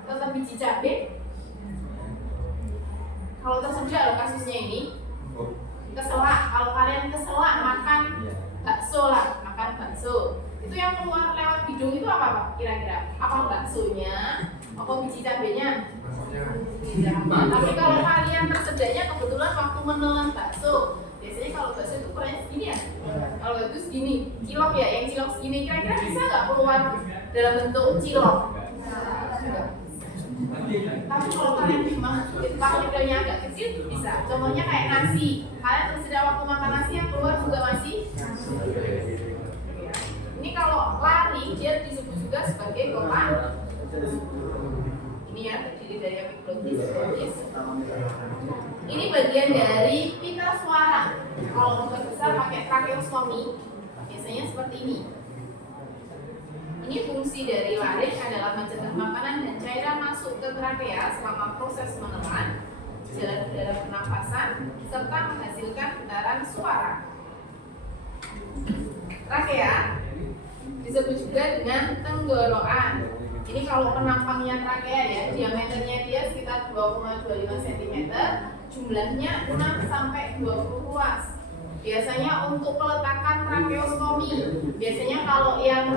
Tetap biji cabai. Kalau tersedak loh kasusnya ini, keselak. Kalau kalian keselak makan bakso lah, makan bakso. Itu yang keluar lewat hidung itu apa Pak? Kira-kira? Apa baksonya? Apa biji cabenya? Tapi kalau kalian tersedaknya kebetulan waktu menelan bakso, biasanya kalau bakso itu ukurannya segini ya. Kalau itu segini, cilok ya, yang cilok segini kira-kira bisa nggak keluar dalam bentuk cilok? Tapi kalau kalian memang partikelnya agak kecil bisa. Contohnya kayak nasi. Kalian tersedak waktu makan nasi yang keluar juga masih. Ini kalau lari dia disebut juga sebagai kolam. Ini ya terdiri dari epiglotis. Ini bagian dari pita suara. Kalau untuk besar pakai tracheostomy, biasanya seperti ini. Ini fungsi dari laring adalah mencegah makanan dan cairan masuk ke trakea selama proses menelan, jalan udara pernapasan, serta menghasilkan getaran suara. Trakea disebut juga dengan tenggorokan. Ini kalau penampangnya trakea ya, diameternya dia sekitar 2,25 cm, jumlahnya 6 sampai 20 ruas. Biasanya untuk peletakan tracheostomi, biasanya kalau yang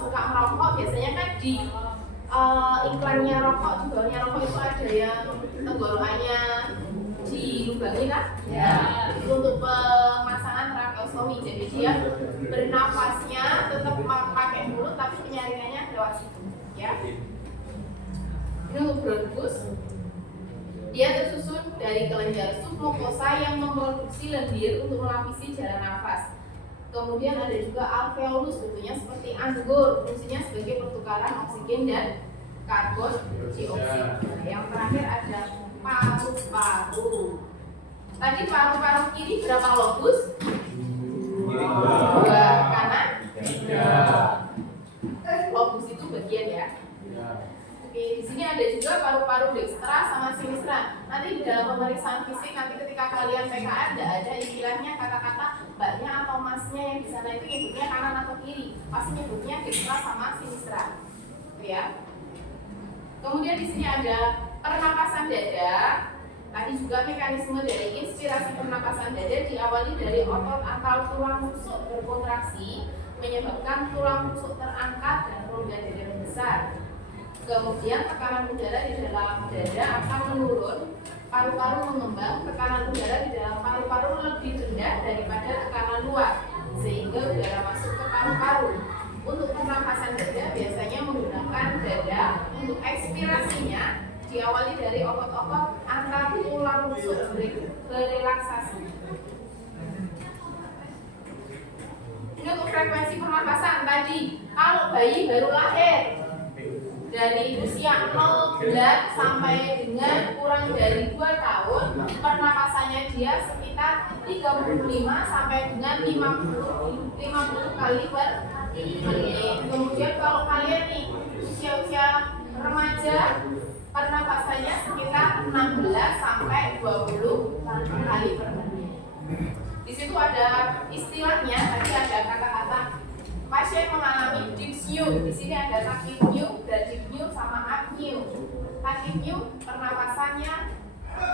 suka merokok, biasanya kan di iklannya rokok, jualnya rokok itu ada yang tenggorokannya dilubangi lah. Ya, itu untuk pemasangan tracheostomi. Jadi dia bernapasnya tetap pakai mulut, tapi penyaringannya lewat situ. Ya. Ini untuk bronkus. Dia tersusun dari kelenjar submukosa yang memproduksi lendir untuk melapisi jalan nafas. Kemudian ada juga alveolus, bentuknya seperti anggur, fungsinya sebagai pertukaran oksigen dan karbon dioksida. Yang terakhir ada paru-paru. Tadi paru-paru kiri berapa lobus? 2. Kanan? 3. Lobus itu bagian ya. Oke, di sini ada juga paru-paru dekstra sama sinistra. Nanti di dalam pemeriksaan fisik, nanti ketika kalian PKR tidak ada istilahnya kata-kata mbaknya atau masnya yang di sana itu nyebutnya kanan atau kiri. Pasti nyebutnya dekstra sama sinistra. Oke ya. Kemudian di sini ada pernapasan dada. Tadi juga mekanisme dari inspirasi pernapasan dada diawali dari otot atau tulang rusuk berkontraksi, menyebabkan tulang rusuk terangkat dan rongga dada membesar. Kemudian tekanan udara di dalam dada akan menurun, paru-paru mengembang, tekanan udara di dalam paru-paru lebih rendah daripada tekanan luar, sehingga udara masuk ke paru-paru. Untuk pernapasan dada biasanya menggunakan dada. Untuk ekspirasinya diawali dari otot-otot antar tulang rusuk berelaksasi. Ini untuk frekuensi pernapasan tadi, kalau bayi baru lahir dari usia 0 bulan sampai dengan kurang dari 2 tahun, pernapasannya dia sekitar 35 sampai dengan 50 kali per menit. Kemudian kalau kalian nih usia-usia remaja, pernapasannya sekitar 16 sampai 20 kali per menit. Di situ ada istilahnya, tadi ada kata-kata pasien mengalami dyspnea. Di sini ada tachypnea, bradypnea sama apnea. Tachypnea pernapasannya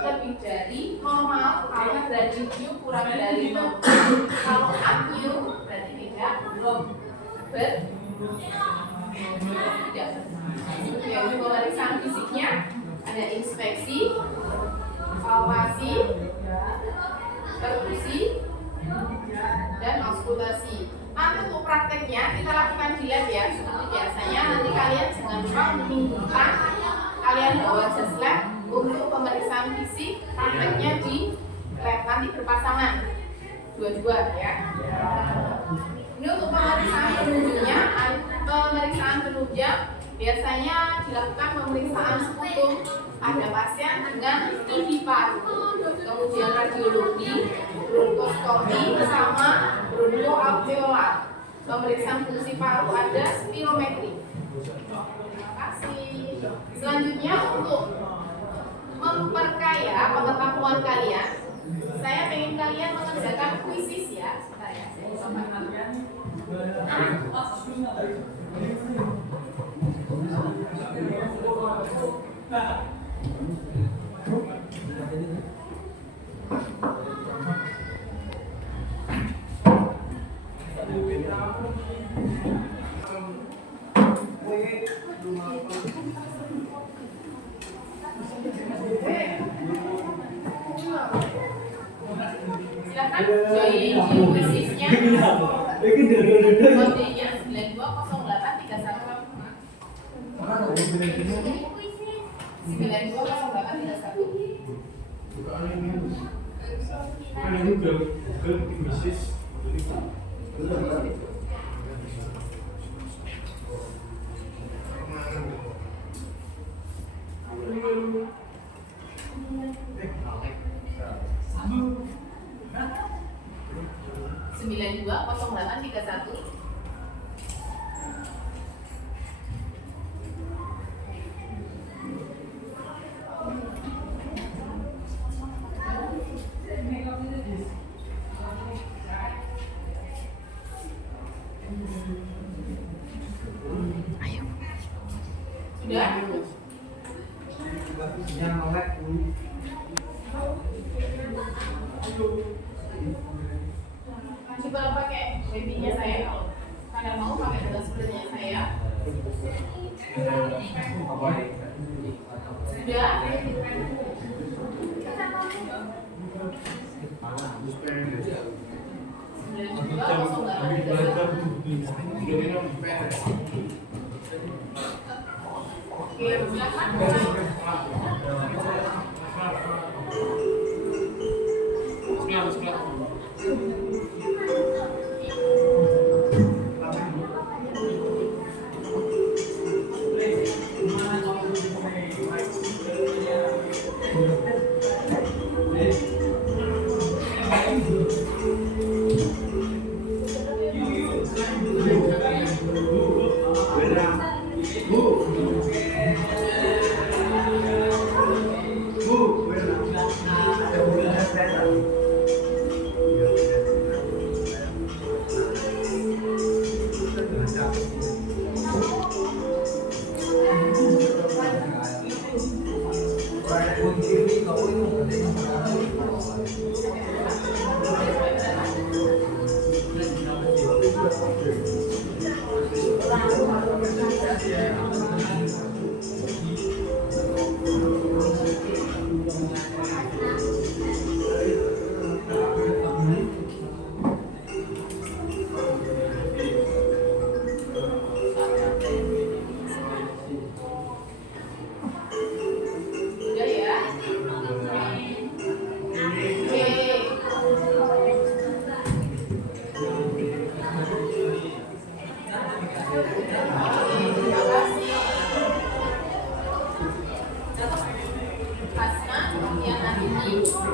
lebih dari normal, kalau bradypnea kurang dari normal. Kalau apnea berarti tidak yang pemeriksaan fisiknya ada inspeksi, palpasi, perkusi, dan auskultasi. Nanti untuk prakteknya kita lakukan di lab ya, seperti biasanya. Nanti kalian jangan lupa menunjukkan kalian bawa jas lab untuk pemeriksaan fisik. Prakteknya di lab nanti berpasangan dua-dua ya. Ini untuk pemeriksaan penunjang biasanya dilakukan pemeriksaan sekutum pada pasien dengan TB paru, kemudian radiologi, bronkoskopi sama bronkoalveolar. Pemeriksaan fungsi paru ada spirometri. Terima kasih. Selanjutnya untuk memperkaya pengetahuan kalian, saya ingin kalian mengerjakan kuisis ya. Silakan join kuisisnya. Kodenya 920831. Coba pakai webinya saya, kalau kalian mau pakai dashboardnya saya. Udah ya?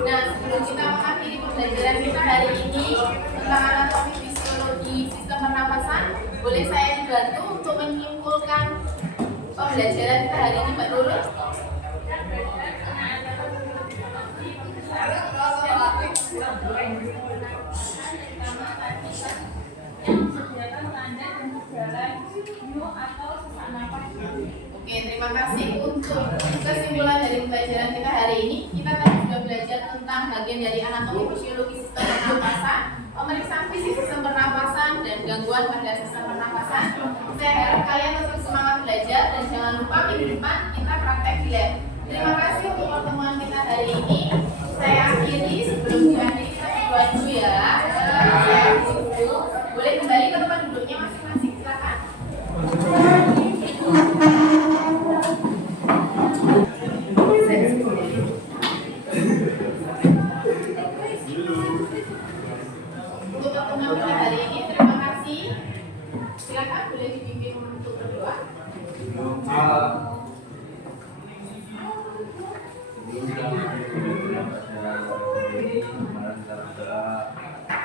Nah, sebelum kita mengakhiri pembelajaran kita hari ini tentang anatomi fisiologi sistem pernapasan, boleh saya dibantu untuk menyimpulkan pembelajaran kita hari ini, Mbak Nurul? Oke, terima kasih. Untuk kesimpulan dari pembelajaran kita hari ini, kita tadi sudah belajar tentang bagian dari anatomi fisiologi sistem pernapasan, pemeriksaan fisik sistem pernapasan, dan gangguan pada sistem pernapasan. Saya harap kalian tetap semangat belajar dan jangan lupa minggu depan kita praktek di lab. Terima kasih untuk pertemuan kita hari ini. Saya akhiri, sebelum diakhiri kita berdoa dulu ya. Saya dulu. Boleh kembali ke tempat duduknya masing-masing, silakan. Untuk pertemuan kita hari ini, terima kasih. Silakan boleh dipimpin untuk berdoa. Sebelum kita pada ini, kemarin kita berdoa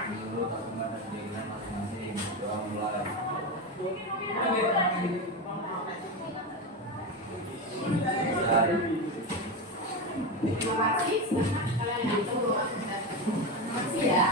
seluruh tabungan dan keinginan masing-masing. Doa mulai. Terima kasih. Silakan kalian yang berdoa. Terima kasih ya.